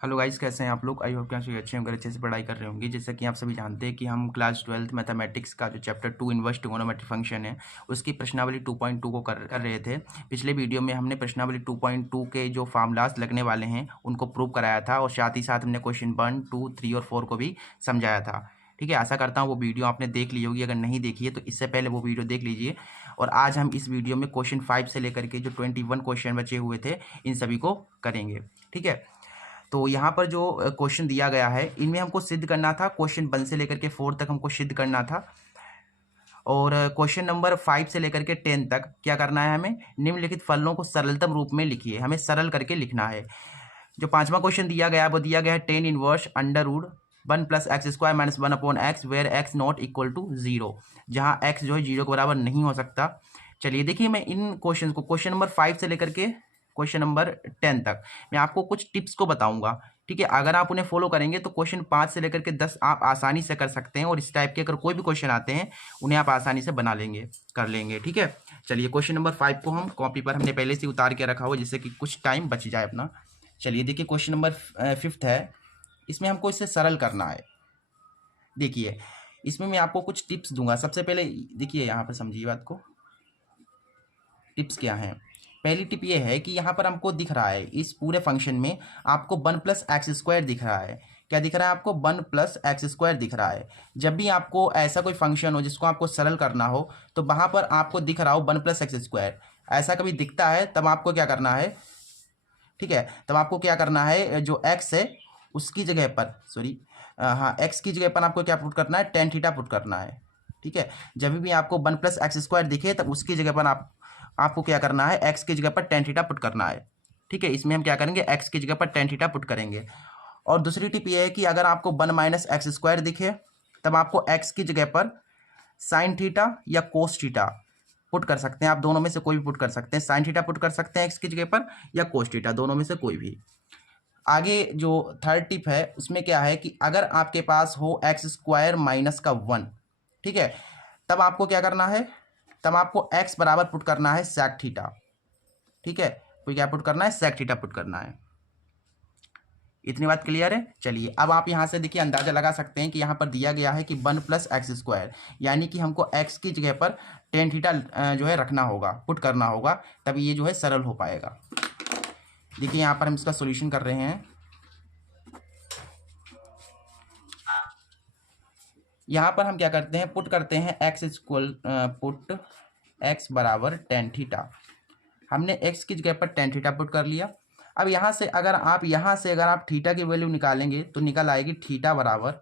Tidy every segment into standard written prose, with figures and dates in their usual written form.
Hello guys, कैसे हैं आप लोग। आई होप कि आप सभी अच्छे होंगे, अच्छे से पढ़ाई कर रहे होंगे। जैसा कि आप सभी जानते हैं कि हम क्लास 12th मैथमेटिक्स का जो चैप्टर 2 इनवर्स ट्रिगोनोमेट्री फंक्शन है उसकी प्रश्नावली 2.2 को कर रहे थे। पिछले वीडियो में हमने प्रश्नावली 2.2 के जो फार्मूलाज लगने वाले हैं उनको प्रूव कराया था और साथ ही साथ हमने क्वेश्चन 1, 2, 3 और 4 को भी समझाया था। ठीक है, आशा करता हूँ वो वीडियो आपने देख ली होगी। अगर नहीं देखी है तो इससे पहले वो वीडियो देख लीजिए। और आज हम इस वीडियो में क्वेश्चन 5 से लेकर के जो 21 क्वेश्चन बचे हुए थे इन सभी को करेंगे। ठीक है, तो यहाँ पर जो क्वेश्चन दिया गया है इनमें हमको सिद्ध करना था। क्वेश्चन 1 से लेकर के 4 तक हमको सिद्ध करना था और क्वेश्चन नंबर 5 से लेकर के 10 तक क्या करना है, हमें निम्नलिखित फलनों को सरलतम रूप में लिखिए। हमें सरल करके लिखना है। जो पांचवा क्वेश्चन दिया गया है वो दिया गया है tan inverse under root 1 plus x square minus 1 upon x where x not equal to 0, जहाँ एक्स जो है 0 के बराबर नहीं हो सकता। चलिए देखिए, मैं इन क्वेश्चन को क्वेश्चन नंबर 5 से लेकर के क्वेश्चन नंबर 10 तक मैं आपको कुछ टिप्स को बताऊंगा। ठीक है, अगर आप उन्हें फॉलो करेंगे तो क्वेश्चन 5 से लेकर के 10 आप आसानी से कर सकते हैं और इस टाइप के अगर कोई भी क्वेश्चन आते हैं उन्हें आप आसानी से बना लेंगे, कर लेंगे। ठीक है, चलिए क्वेश्चन नंबर 5 को हम कॉपी पर हमने पहले से उतार के रखा हुआ जिससे कि कुछ टाइम बच जाए अपना। चलिए देखिए, क्वेश्चन नंबर 5 है। इसमें हमको इसे सरल करना है। देखिए, इसमें मैं आपको कुछ टिप्स दूंगा। सबसे पहले देखिए, यहाँ पर समझिए बात को। टिप्स क्या हैं? पहली टिप ये है कि यहाँ पर हमको दिख रहा है इस पूरे फंक्शन में आपको 1 प्लस एक्स स्क्वायर दिख रहा है। क्या दिख रहा है आपको? 1 प्लस एक्स स्क्वायर दिख रहा है। जब भी आपको ऐसा कोई फंक्शन हो जिसको आपको सरल करना हो तो वहाँ पर आपको दिख रहा हो 1 प्लस एक्स स्क्वायर, ऐसा कभी दिखता है तब आपको क्या करना है? ठीक है, तब आपको क्या करना है, जो एक्स है उसकी जगह पर, सॉरी हाँ, एक्स की जगह पर आपको क्या पुट करना है? टेन थीटा पुट करना है। ठीक है, जब भी आपको 1 प्लस एक्स स्क्वायर दिखे तब उसकी जगह पर आपको क्या करना है? एक्स की जगह पर टेन थीटा पुट करना है। ठीक है, इसमें हम क्या करेंगे? एक्स की जगह पर टेन थीटा पुट करेंगे। और दूसरी टिप ये है कि अगर आपको 1 माइनस एक्स स्क्वायर दिखे तब आपको एक्स की जगह पर साइन थीटा या कोस थीटा पुट कर सकते हैं। आप दोनों में से कोई भी पुट कर सकते हैं। साइन थीटा पुट कर सकते हैं एक्स की जगह पर या कोस थीटा, दोनों में से कोई भी। आगे जो थर्ड टिप है उसमें क्या है कि अगर आपके पास हो एक्स स्क्वायर माइनस का 1, ठीक है, तब आपको क्या करना है? तब आपको एक्स बराबर पुट करना है सेक थीटा। ठीक है, कोई क्या पुट करना है? सेक थीटा पुट करना है। इतनी बात क्लियर है? चलिए अब आप यहाँ से देखिए अंदाजा लगा सकते हैं कि यहाँ पर दिया गया है कि 1 प्लस एक्स स्क्वायर, यानी कि हमको एक्स की जगह पर टेन थीटा जो है रखना होगा, पुट करना होगा, तभी ये जो है सरल हो पाएगा। देखिए यहाँ पर हम इसका सॉल्यूशन कर रहे हैं। यहाँ पर हम क्या करते हैं? पुट करते हैं एक्स इक्वल पुट एक्स बराबर टेन थीटा। हमने एक्स की जगह पर टेन थीटा पुट कर लिया। अब यहाँ से अगर आप थीटा की वैल्यू निकालेंगे तो निकल आएगी थीटा बराबर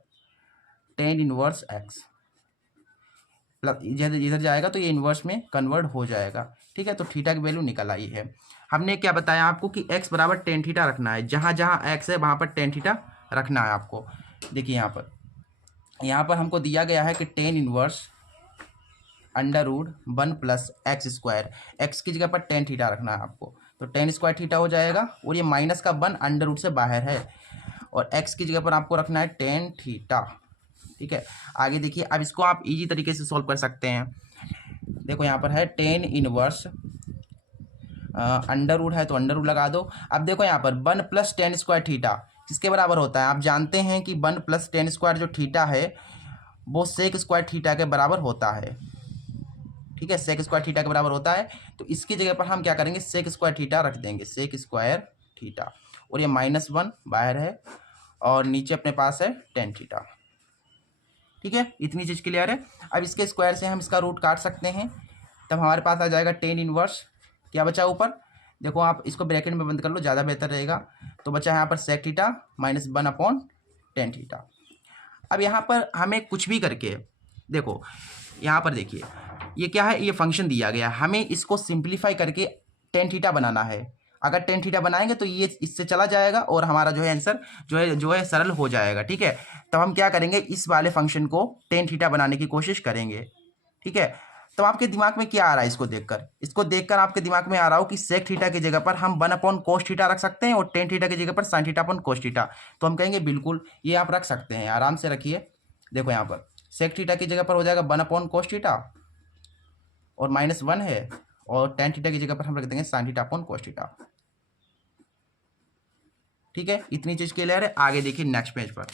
टेन इनवर्स एक्स। प्लस इधर इधर जाएगा तो ये इन्वर्स में कन्वर्ट हो जाएगा। ठीक है, तो थीटा की वैल्यू निकल आई है। हमने क्या बताया आपको कि एक्स बराबर टेन थीटा रखना है। जहाँ जहाँ एक्स है वहाँ पर टेन थीटा रखना है आपको। देखिए यहाँ पर हमको दिया गया है कि tan inverse under root 1 plus x square, x की जगह पर टेन थीटा रखना है आपको, तो टेन स्क्वायर थीटा हो जाएगा और ये माइनस का 1 अंडर रूट से बाहर है और एक्स की जगह पर आपको रखना है टेन थीटा। ठीक है, आगे देखिए, अब इसको आप इजी तरीके से सॉल्व कर सकते हैं। देखो यहाँ पर है टेन इनवर्स अंडर रूट है तो अंडर रूट लगा दो। अब देखो यहाँ पर 1 प्लस टेन स्क्वायर थीटा किसके बराबर होता है? आप जानते हैं कि 1 प्लस टेन स्क्वायर जो थीटा है वो सेक स्क्वायर थीटा के बराबर होता है। ठीक है, सेक स्क्वायर थीटा के बराबर होता है, तो इसकी जगह पर हम क्या करेंगे? सेक स्क्वायर थीटा रख देंगे, सेक स्क्वायर थीटा, और ये -1 बाहर है और नीचे अपने पास है टेन थीटा। ठीक है, इतनी चीज़ क्लियर है। अब इसके स्क्वायर से हम इसका रूट काट सकते हैं, तब हमारे पास आ जाएगा टेन इनवर्स, क्या बचा ऊपर? देखो आप इसको ब्रैकेट में बंद कर लो, ज़्यादा बेहतर रहेगा। तो बचा है यहाँ पर sec theta minus 1 upon tan theta. अब यहाँ पर हमें कुछ भी करके, देखो यहाँ पर देखिए ये क्या है? ये फंक्शन दिया गया है, हमें इसको सिंप्लीफाई करके टेन थीटा बनाना है। अगर टेन थीटा बनाएंगे तो ये इससे चला जाएगा और हमारा जो है आंसर जो है सरल हो जाएगा। ठीक है, तब हम क्या करेंगे? इस वाले फंक्शन को टेन थीटा बनाने की कोशिश करेंगे। ठीक है, तो आपके दिमाग में क्या आ रहा है? इसको देखकर आपके दिमाग में आ रहा हो कि सेक थीटा की जगह पर हम 1 अपॉन कोस थीटा रख सकते हैं और टेन थीटा की जगह पर sine theta upon cos theta. तो हम कहेंगे बिल्कुल ये आप रख सकते हैं, आराम से रखिए। देखो यहाँ पर सेक थीटा की जगह पर हो जाएगा 1 अपॉन कोस थीटा और -1 है, और टेन थीटा की जगह पर हम रख देंगे sine theta upon cos theta. ठीक है, इतनी चीज क्लियर है। आगे देखिए नेक्स्ट पेज पर,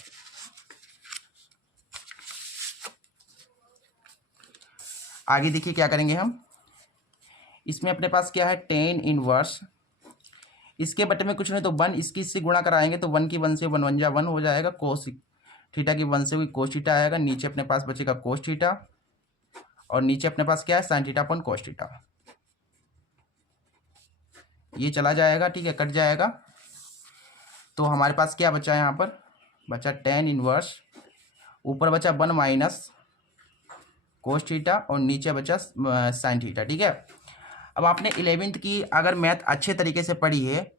आगे देखिए क्या करेंगे हम। इसमें अपने पास क्या है, टेन इनवर्स, इसके बटे में कुछ नहीं तो वन, इसकी इससे गुणा कराएंगे तो वन की वन से वन, वन जा वन हो जाएगा, कोस थीटा की वन से हुई कोस थीटा आएगा, नीचे अपने पास बचेगा कोस थीटा, और नीचे अपने पास क्या है, sine theta upon cos theta. ये चला जाएगा, ठीक है, कट जाएगा। तो हमारे पास क्या बचा, यहाँ पर बचा टेन इनवर्स, ऊपर बचा वन माइनस कोस थीटा, और नीचे बचा साइन थीटा, ठीक है। अब आपने 11वीं की अगर मैथ अच्छे तरीके से पढ़ी है,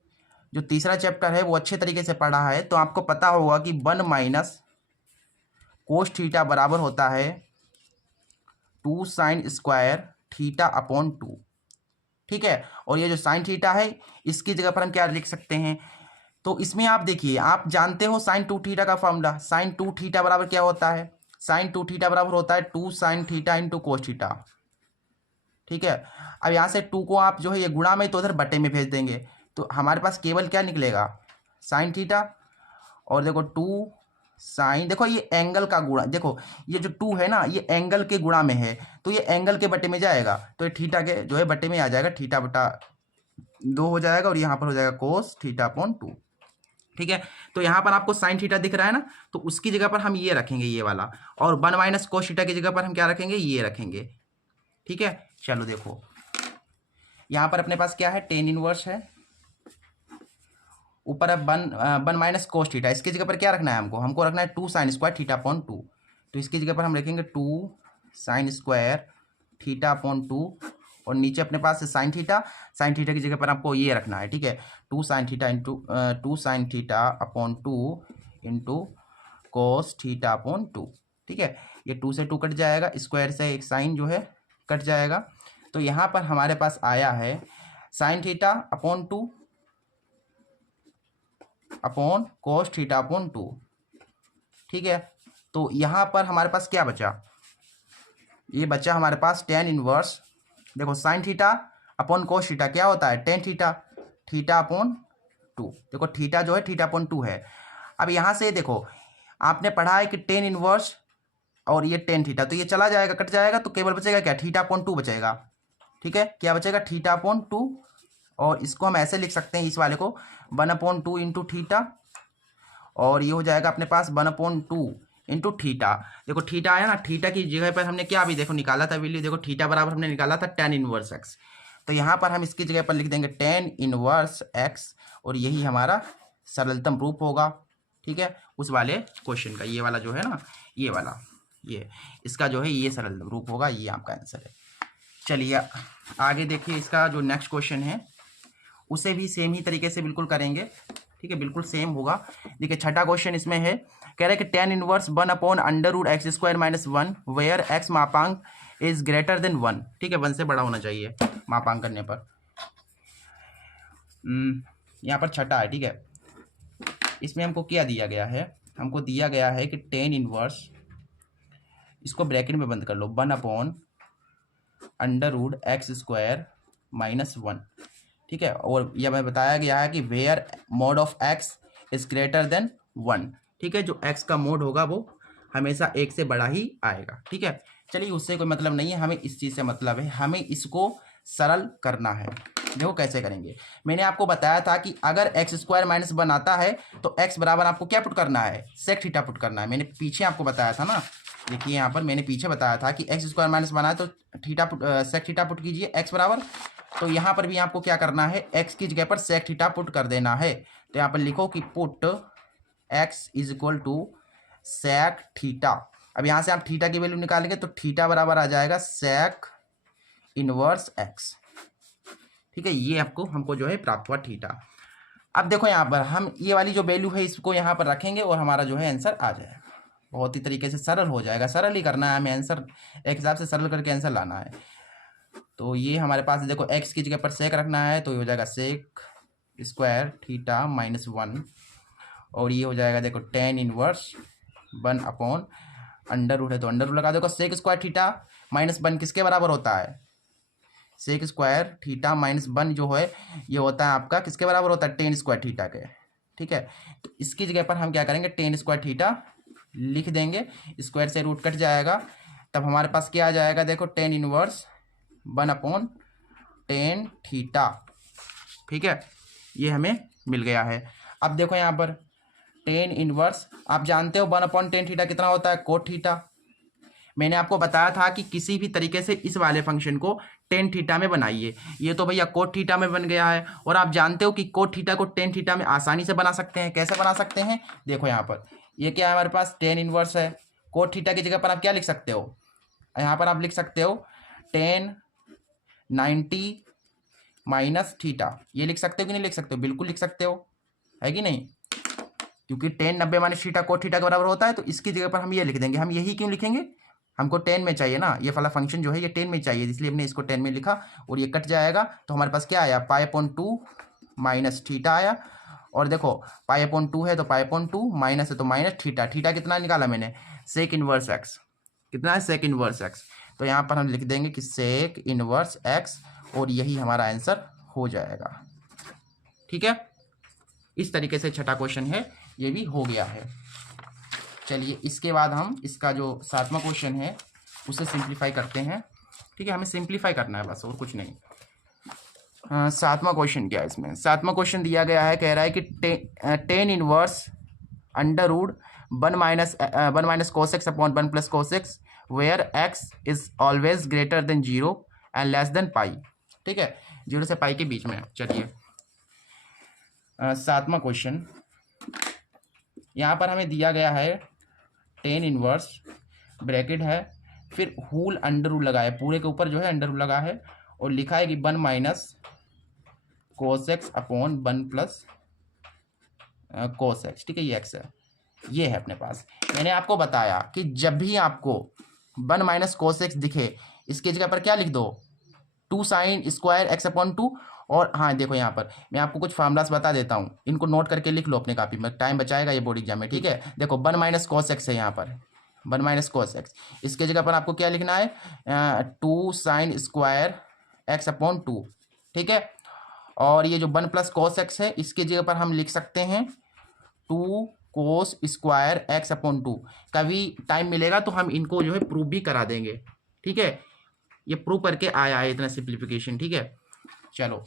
जो तीसरा चैप्टर है वो अच्छे तरीके से पढ़ा है, तो आपको पता होगा कि वन माइनस कोस थीटा बराबर होता है 2 साइन स्क्वायर थीटा अपॉन 2, ठीक है। और ये जो साइन थीटा है इसकी जगह पर हम क्या लिख सकते हैं, तो इसमें आप देखिए, आप जानते हो साइन 2 थीटा का फॉर्मूला, साइन 2 थीटा बराबर क्या होता है, साइन 2 थीटा बराबर होता है 2 sine theta into cos theta, ठीक है। अब यहाँ से 2 को आप जो है ये गुणा में तो उधर बटे में भेज देंगे, तो हमारे पास केवल क्या निकलेगा, साइन थीटा, और देखो 2 साइन, देखो ये एंगल का गुणा, देखो ये जो 2 है ना ये एंगल के गुणा में है, तो ये एंगल के बटे में जाएगा, तो ये थीटा के जो है बटे में आ जाएगा, थीटा बटा 2 हो जाएगा, और यहाँ पर हो जाएगा कोस थीटा अपॉन 2, ठीक है। तो यहाँ पर आपको साइन थीटा दिख रहा है ना, तो उसकी जगह पर हम ये रखेंगे, ये वाला, और वन माइनस कोस थीटा की जगह पर हम क्या रखेंगे, ये रखेंगे, ठीक है। चलो देखो यहाँ पर अपने पास क्या है, टेन इनवर्स है, ऊपर अब वन माइनस कोस थीटा, इसकी जगह पर क्या रखना है हमको, हमको रखना है 2 साइन स्क्वायर थीटा अपॉन 2, तो इसकी जगह पर हम रखेंगे 2 साइन स्क्वायर थीटा अपॉन 2, और नीचे अपने पास साइन थीटा, साइन थीटा की जगह पर आपको ये रखना है, ठीक है, 2 sine theta into 2 sine theta upon 2 into cos theta upon 2, ठीक है। ये 2 से 2 कट जाएगा, स्क्वायर से एक साइन जो है कट जाएगा, तो यहाँ पर हमारे पास आया है sine theta upon 2 upon cos theta upon 2, ठीक है। तो यहाँ पर हमारे पास क्या बचा, ये बचा हमारे पास टेन इनवर्स, देखो sine theta upon cos theta क्या होता है, टेन थीटा, थीटा अपॉन 2, देखो थीटा जो है थीटा अपॉन 2 है। अब यहाँ से देखो आपने पढ़ा है कि टेन इनवर्स और ये टेन थीटा, तो ये चला जाएगा, कट जाएगा, तो केवल बचेगा क्या, थीटा अपॉन 2 बचेगा, ठीक है। क्या बचेगा, थीटा अपॉन 2, और इसको हम ऐसे लिख सकते हैं, इस वाले को 1/2 इंटू थीटा, और ये हो जाएगा अपने पास 1/2 इंटू थीटा। देखो थीटा आया ना, थीटा की जगह पर हमने क्या अभी देखो निकाला था वैल्यू, देखो थीटा बराबर हमने निकाला था टेन इनवर्स एक्स, तो यहाँ पर हम इसकी जगह पर लिख देंगे टेन इनवर्स एक्स, और यही हमारा सरलतम रूप होगा, ठीक है, उस वाले क्वेश्चन का, ये वाला जो है ना, ये वाला, ये इसका जो है ये सरलतम रूप होगा, ये आपका आंसर है। चलिए आगे देखिए, इसका जो नेक्स्ट क्वेश्चन है उसे भी सेम ही तरीके से बिल्कुल करेंगे, ठीक है, बिल्कुल सेम होगा। देखिए छठा क्वेश्चन इसमें है, कह रहा है कि tan inverse 1/√x² - 1 where x मापांक इज ग्रेटर देन 1, ठीक है, 1 से बड़ा होना चाहिए मापांक करने पर। यहाँ पर छठा है, ठीक है, इसमें हमको क्या दिया गया है, हमको दिया गया है कि टेन इनवर्स, इसको ब्रैकेट में बंद कर लो, 1/√x² - 1, ठीक है, और यह हमें बताया गया है कि where mod of x is greater than 1, ठीक है, जो एक्स का मोड होगा वो हमेशा 1 से बड़ा ही आएगा, ठीक है। चलिए उससे कोई मतलब नहीं है, हमें इस चीज़ से मतलब है, हमें इसको सरल करना है। देखो कैसे करेंगे, मैंने आपको बताया था कि अगर x² - 1 आता है तो x बराबर आपको क्या पुट करना है, सेक थीटा पुट करना है, मैंने पीछे आपको बताया था ना, देखिए यहाँ पर मैंने पीछे बताया था कि x² - 1 है तो theta put, sec theta put कीजिए x बराबर, तो यहाँ पर भी आपको क्या करना है, x की जगह पर सेक थीटा पुट कर देना है, तो यहाँ पर लिखो कि put x is equal to sec theta. अब यहाँ से आप थीटा की वैल्यू निकालेंगे तो थीटा बराबर आ जाएगा सेक इनवर्स x, ठीक है, ये आपको हमको जो है प्राप्त हुआ थीटा। अब देखो यहाँ पर हम ये वाली जो वैल्यू है इसको यहाँ पर रखेंगे और हमारा जो है आंसर आ जाएगा, बहुत ही तरीके से सरल हो जाएगा, सरल ही करना है हमें, आंसर एक हिसाब से सरल करके आंसर लाना है। तो ये हमारे पास देखो x की जगह पर सेक रखना है, तो ये हो जाएगा सेक स्क्वायर थीटा -1, और ये हो जाएगा देखो टेन इनवर्स 1/√, है तो अंडर लगा देखो, सेक स्क्वायर थीटा -1 किसके बराबर होता है, सेक स्क्वायर थीटा -1 जो है ये होता है आपका किसके बराबर होता है, टेन स्क्वायर थीटा के, ठीक है। तो इसकी जगह पर हम क्या करेंगे, टेन स्क्वायर थीटा लिख देंगे, स्क्वायर से रूट कट जाएगा, तब हमारे पास क्या आ जाएगा, देखो टेन इनवर्स 1/tan थीटा। ठीक है, ये हमें मिल गया है। अब देखो यहाँ पर टेन इनवर्स, आप जानते हो 1/tan थीटा कितना होता है, कोट थीटा। मैंने आपको बताया था कि किसी भी तरीके से इस वाले फंक्शन को टेन थीटा में बनाइए। ये तो भैया कोट थीटा में बन गया है, और आप जानते हो कि कोट थीटा को टेन थीटा में आसानी से बना सकते हैं। कैसे बना सकते हैं, देखो यहाँ पर ये क्या है, हमारे पास टेन इनवर्स है। कोट थीटा की जगह पर आप क्या लिख सकते हो, यहाँ पर आप लिख सकते हो टेन 90 माइनस थीटा। ये लिख सकते हो कि नहीं लिख सकते हो, बिल्कुल लिख सकते हो, है कि नहीं, क्योंकि ten 90 minus theta cot theta के बराबर होता है। तो इसकी जगह पर हम ये लिख देंगे। हम यही क्यों लिखेंगे, हमको 10 में चाहिए ना, ये वाला फंक्शन जो है ये 10 में चाहिए, इसलिए हमने इसको 10 में लिखा। और ये कट जाएगा तो हमारे पास क्या आया, π/2 माइनस थीटा आया। और देखो π/2 है तो π/2, माइनस है तो माइनस थीटा। थीटा कितना निकाला मैंने, सेक इनवर्स एक्स। कितना है, सेक इनवर्स एक्स। तो यहाँ पर हम लिख देंगे कि सेक इनवर्स एक्स, और यही हमारा आंसर हो जाएगा। ठीक है, इस तरीके से छठा क्वेश्चन है ये भी हो गया है। चलिए इसके बाद हम इसका जो 7वां क्वेश्चन है उसे सिंप्लीफाई करते हैं। ठीक है, हमें सिंप्लीफाई करना है बस, और कुछ नहीं। 7वां क्वेश्चन क्या है, इसमें 7वां क्वेश्चन दिया गया है, कह रहा है कि tan inverse under root 1 - cos x upon 1 + cos x where x is always greater than 0 and less than pi. ठीक है, 0 से पाई के बीच में। चलिए 7वां क्वेश्चन, यहाँ पर हमें दिया गया है टेन इनवर्स ब्रैकेट है, फिर होल अंडर रूट लगा है, पूरे के ऊपर जो है अंडर रूट लगा है, और लिखा है कि 1 - cos x upon 1 + cos x। ठीक है, ये x है, ये है अपने पास। मैंने आपको बताया कि जब भी आपको 1 - cos x दिखे, इसकी जगह पर क्या लिख दो, 2 sin स्क्वायर x अपॉन 2। और हाँ देखो यहाँ पर मैं आपको कुछ फार्मूलास बता देता हूँ, इनको नोट करके लिख लो अपने कॉपी में, टाइम बचाएगा ये बोर्ड एग्जाम में। ठीक है, देखो 1 - cos x है यहाँ पर, 1 - cos x। इसके जगह पर आपको क्या लिखना है, 2 sin स्क्वायर x अपॉन 2। ठीक है, और ये जो 1 + cos x है, इसके जगह पर हम लिख सकते हैं 2 cos स्क्वायर x अपॉन 2। कभी टाइम मिलेगा तो हम इनको जो है प्रूव भी करा देंगे। ठीक है, ये प्रूव करके आया है इतना सिंप्लीफिकेशन। ठीक है, चलो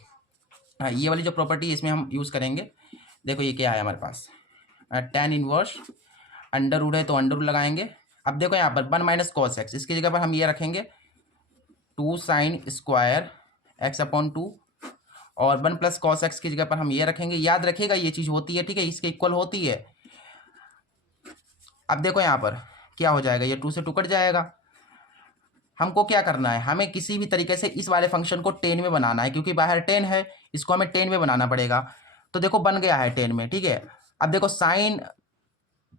हाँ, ये वाली जो प्रॉपर्टी इसमें हम यूज़ करेंगे। देखो ये क्या है हमारे पास, tan इनवर्स अंडर रूट है तो अंडर रूट लगाएंगे। अब देखो यहाँ पर 1 - cos x, इसकी जगह पर हम ये रखेंगे 2 sin स्क्वायर x अपॉन 2, और 1 + cos x की जगह पर हम ये रखेंगे। याद रखिएगा ये चीज़ होती है, ठीक है, इसके इक्वल होती है। अब देखो यहाँ पर क्या हो जाएगा, ये 2 से 2 कट जाएगा। हमको क्या करना है, हमें किसी भी तरीके से इस वाले फंक्शन को 10 में बनाना है, क्योंकि बाहर 10 है, इसको हमें 10 में बनाना पड़ेगा। तो देखो बन गया है 10 में। ठीक है, अब देखो sine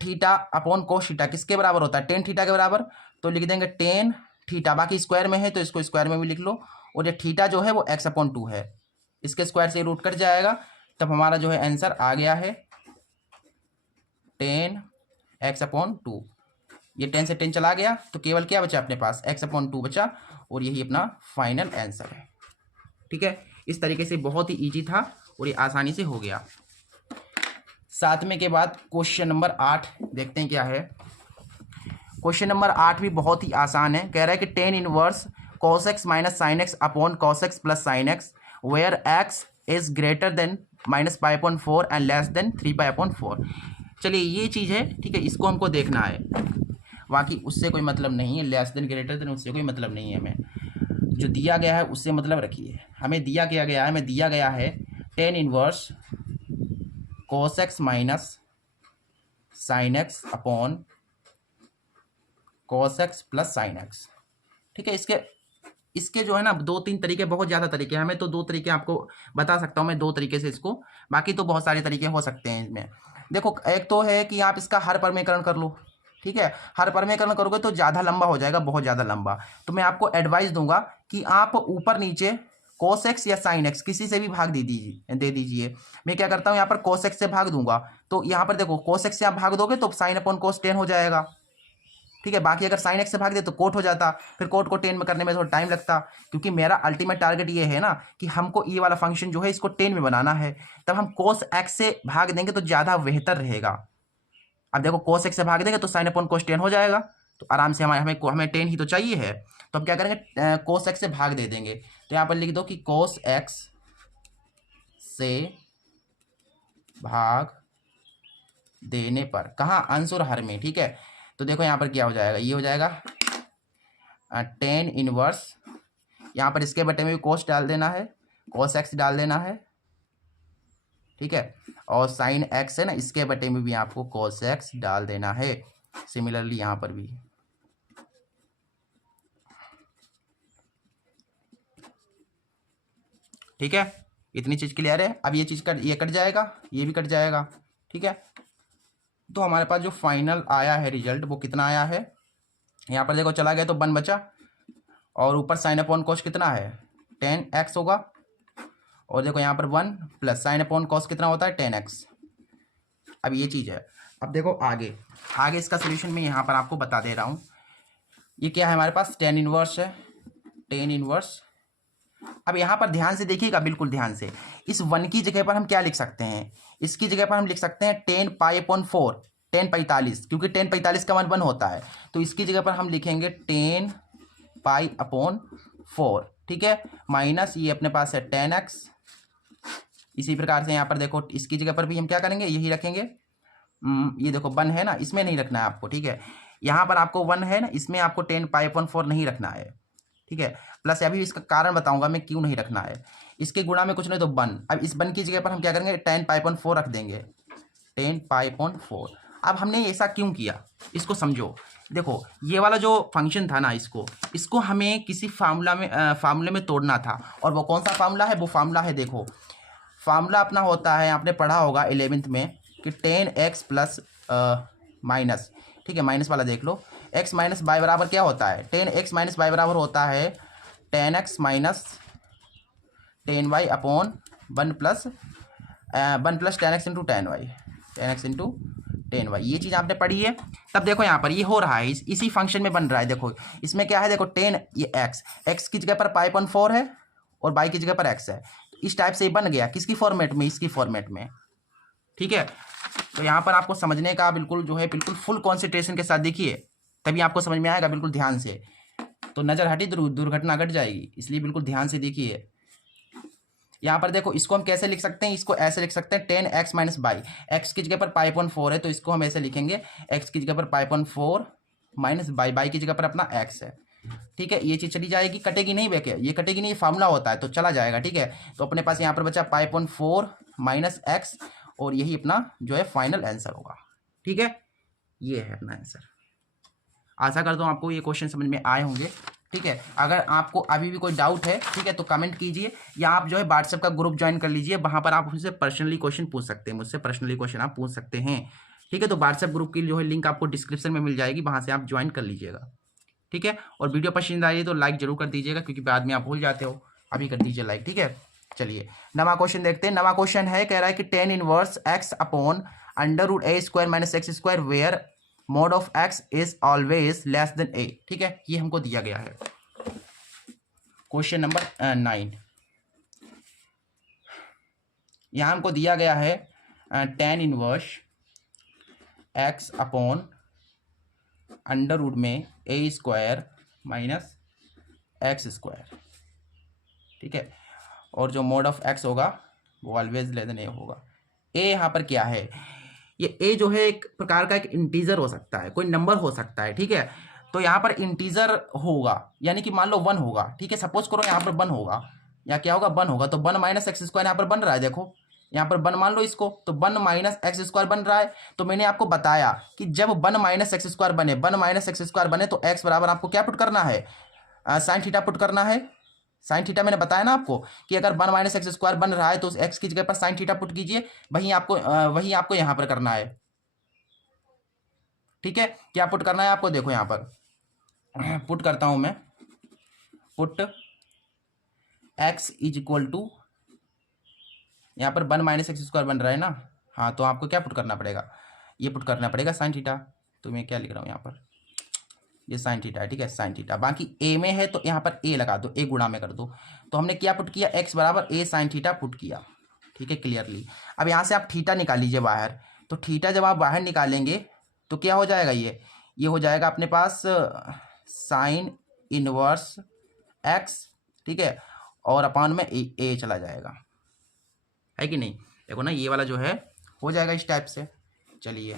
theta upon cos theta किसके बराबर होता है, tan थीटा के बराबर। तो लिख देंगे tan थीटा, बाकी स्क्वायर में है तो इसको स्क्वायर में भी लिख लो, और ये थीटा जो है वो x अपॉन 2 है, इसके स्क्वायर से रूट कट जाएगा। तब हमारा जो है आंसर आ गया है tan x अपॉन 2। ये 10 से 10 चला गया तो केवल क्या बचा अपने पास, x अपॉन 2 बचा, और यही अपना फाइनल आंसर है। ठीक है, इस तरीके से बहुत ही इजी था और ये आसानी से हो गया। 7वें के बाद क्वेश्चन नंबर 8 देखते हैं क्या है। क्वेश्चन नंबर 8 भी बहुत ही आसान है, कह रहा है कि tan inverse cos x - sin x upon cos x + sin x where x is greater than -π/4 and less than 3π/4। चलिए ये चीज़ है, ठीक है, इसको हमको देखना है, बाकी उससे कोई मतलब नहीं है, लेस देन ग्रेटर देन उससे कोई मतलब नहीं है। हमें जो दिया गया है उससे मतलब रखिए। हमें दिया गया है, हमें दिया गया है tan inverse cos x - sin x upon cos x + sin x। ठीक है, इसके जो है ना 2-3 तरीके, बहुत ज़्यादा तरीके हैं, हमें तो 2 तरीके आपको बता सकता हूँ मैं, 2 तरीके से इसको, बाकी तो बहुत सारे तरीके हो सकते हैं इसमें। देखो एक तो है कि आप इसका हर परमीकरण कर लो। ठीक है, हर परमीकरण करोगे तो ज़्यादा लंबा हो जाएगा, बहुत ज़्यादा लंबा। तो मैं आपको एडवाइस दूंगा कि आप ऊपर नीचे cos x या sin x किसी से भी भाग दे दीजिए। मैं क्या करता हूँ, यहाँ पर cos x से भाग दूंगा, तो यहाँ पर देखो cos x से आप भाग दोगे तो sin अपॉन cos 10 हो जाएगा। ठीक है। बाकी अगर साइन एक्स से भाग दे तो कोट हो जाता, फिर कोट को 10 में करने में थोड़ा टाइम लगता, क्योंकि मेरा अल्टीमेट टारगेट ये है ना कि हमको ये वाला फंक्शन जो है इसको 10 में बनाना है। तब हम कोस एक्स से भाग देंगे तो ज़्यादा बेहतर रहेगा। अब देखो कोस एक्स से भाग देंगे तो साइन अपॉन कोस 10 हो जाएगा, तो आराम से हमें 10 ही तो चाहिए है, तो हम क्या करेंगे कोस एक्स से भाग दे देंगे। तो यहाँ पर लिख दो कि कोस एक्स से भाग देने पर, कहाँ, अंश और हर में, ठीक है। तो देखो यहाँ पर क्या हो जाएगा, ये हो जाएगा 10 इनवर्स, यहाँ पर इसके बटे में भी कोस डाल देना है, कोस एक्स डाल देना है, ठीक है। और साइन एक्स है ना, इसके बटे में भी आपको कोस एक्स डाल देना है। सिमिलरली यहाँ पर भी, ठीक है। इतनी चीज़ क्लियर है। अब ये चीज़ ये कट जाएगा, ये भी कट जाएगा, ठीक है। तो हमारे पास जो फाइनल आया है रिजल्ट वो कितना आया है, यहाँ पर देखो चला गया तो 1 बचा, और ऊपर साइन अपॉन कॉस कितना है 10x होगा, और देखो यहाँ पर 1 प्लस साइन अपॉन कॉस कितना होता है 10x। अब ये चीज़ है। अब देखो आगे आगे इसका सोल्यूशन मैं यहाँ पर आपको बता दे रहा हूँ। ये क्या है हमारे पास 10 इनवर्स है, 10 इनवर्स। अब यहाँ पर ध्यान से देखिएगा, बिल्कुल ध्यान से। इस 1 की जगह पर हम क्या लिख सकते हैं, इसकी जगह पर हम लिख सकते हैं 10 पाई अपॉन 4, 10 45, क्योंकि 10 45 का मान 1 होता है, तो इसकी जगह पर हम लिखेंगे 10 पाई अपॉन 4, ठीक है। माइनस ये अपने पास है 10x। इसी प्रकार से यहाँ पर देखो इसकी जगह पर भी हम क्या करेंगे, यही रखेंगे। ये देखो 1 है ना, इसमें नहीं रखना है आपको, ठीक है। यहाँ पर आपको 1 है ना, इसमें आपको 10 पाई अपॉन 4 नहीं रखना है, ठीक है। प्लस अभी इसका कारण बताऊंगा मैं क्यों नहीं रखना है। इसके गुणा में कुछ नहीं तो 1। अब इस 1 की जगह पर हम क्या करेंगे 10 पाई अपॉन 4 रख देंगे, 10 पाई अपॉन 4। अब हमने ऐसा क्यों किया, इसको समझो। देखो ये वाला जो फंक्शन था ना, इसको हमें किसी फार्मूले में तोड़ना था, और वो कौन सा फार्मूला है, वो फार्मूला है, देखो फार्मूला अपना होता है, आपने पढ़ा होगा 11th में कि 10x प्लस माइनस, ठीक है, माइनस वाला देख लो, x माइनस बाई बराबर क्या होता है, 10x माइनस बाई बराबर होता है 10x minus 10y upon 1 plus 10x into 10y, 10x into 10y। ये चीज़ आपने पढ़ी है। तब देखो यहाँ पर ये हो रहा है, इसी फंक्शन में बन रहा है। देखो इसमें क्या है, देखो 10 ये x की जगह पर पाई अपॉन 4 है और y की जगह पर x है, तो इस टाइप से ये बन गया, किसकी फॉर्मेट में, इसकी फॉर्मेट में, ठीक है। तो यहाँ पर आपको समझने का बिल्कुल जो है बिल्कुल फुल कॉन्सेंट्रेशन के साथ देखिए, तभी आपको समझ में आएगा, बिल्कुल ध्यान से। तो नज़र हटी दुर्घटना घट जाएगी, इसलिए बिल्कुल ध्यान से देखिए। यहाँ पर देखो इसको हम कैसे लिख सकते हैं, इसको ऐसे लिख सकते हैं 10x माइनस बाई, एक्स की जगह पर पाई अपॉन 4 है तो इसको हम ऐसे लिखेंगे x की जगह पर पाई अपॉन 4 माइनस बाई की जगह पर अपना x है, ठीक है। ये चीज़ चली जाएगी, कटेगी नहीं, बेके ये कटेगी नहीं, फार्मूला होता है तो चला जाएगा, ठीक है। तो अपने पास यहाँ पर बचा पाई अपॉन 4 माइनस एक्स, और यही अपना जो है फाइनल आंसर होगा, ठीक है। ये है अपना आंसर। आशा करता हूँ आपको ये क्वेश्चन समझ में आए होंगे, ठीक है। अगर आपको अभी भी कोई डाउट है, ठीक है, तो कमेंट कीजिए, या आप जो है व्हाट्सएप का ग्रुप ज्वाइन कर लीजिए, वहाँ पर आप मुझसे पर्सनली क्वेश्चन पूछ सकते हैं, मुझसे पर्सनली क्वेश्चन आप पूछ सकते हैं, ठीक है। तो व्हाट्सएप ग्रुप की जो है लिंक आपको डिस्क्रिप्शन में मिल जाएगी, वहाँ से आप ज्वाइन कर लीजिएगा, ठीक है। और वीडियो पसंद आई तो लाइक जरूर कर दीजिएगा, क्योंकि बाद में आप भूल जाते हो, अभी कर दीजिए लाइक, ठीक है। चलिए नवा क्वेश्चन देखते हैं। नवा क्वेश्चन है, कह रहा है कि 10 inverse x upon under root a square minus x square where mod of x is always less than a, ठीक है। ये हमको दिया गया है क्वेश्चन नंबर 9। यहाँ हमको दिया गया है 10 inverse x upon under root में a square minus x square, ठीक है। और जो मोड ऑफ x होगा वो ऑलवेज लेस देन a होगा। a यहाँ पर क्या है, ये a जो है एक प्रकार का एक इंटीजर हो सकता है, कोई नंबर हो सकता है, ठीक है। तो यहाँ पर इंटीजर होगा, यानी कि मान लो 1 होगा, ठीक है। सपोज करो यहाँ पर 1 होगा, या क्या होगा 1 होगा, तो 1 माइनस एक्स स्क्वायर यहाँ पर बन रहा है, देखो यहाँ पर 1 मान लो इसको, तो 1 माइनस एक्स स्क्वायर बन रहा है। तो मैंने आपको बताया कि जब 1 माइनस एक्स स्क्वायर बने, 1 माइनस एक्स स्क्वायर बने, तो x बराबर आपको क्या पुट करना है, साइन थीटा पुट करना है। साइन थीटा मैंने बताया ना आपको कि अगर 1 माइनस एक्स स्क्वायर बन रहा है तो उस x की जगह पर साइन थीटा पुट कीजिए, वही आपको यहाँ पर करना है, ठीक है। क्या पुट करना है आपको, देखो यहाँ पर पुट करता हूं मैं, put x is equal to, यहाँ पर 1 माइनस एक्स स्क्वायर बन रहा है ना, हाँ, तो आपको क्या पुट करना पड़ेगा, ये पुट करना पड़ेगा साइन थीटा। तो मैं क्या लिख रहा हूँ यहाँ पर, ये साइन थीटा है, ठीक है, साइन थीटा। बाकी ए में है तो यहाँ पर ए लगा दो, ए गुणा में कर दो। तो हमने क्या पुट किया, एक्स बराबर ए साइन थीटा पुट किया, ठीक है, क्लियरली। अब यहाँ से आप थीटा निकाल लीजिए बाहर। तो थीटा जब आप बाहर निकालेंगे तो क्या हो जाएगा, ये हो जाएगा अपने पास साइन इनवर्स एक्स, ठीक है, और अपान में ए चला जाएगा, है कि नहीं। देखो ना, ये वाला जो है हो जाएगा इस टाइप से। चलिए,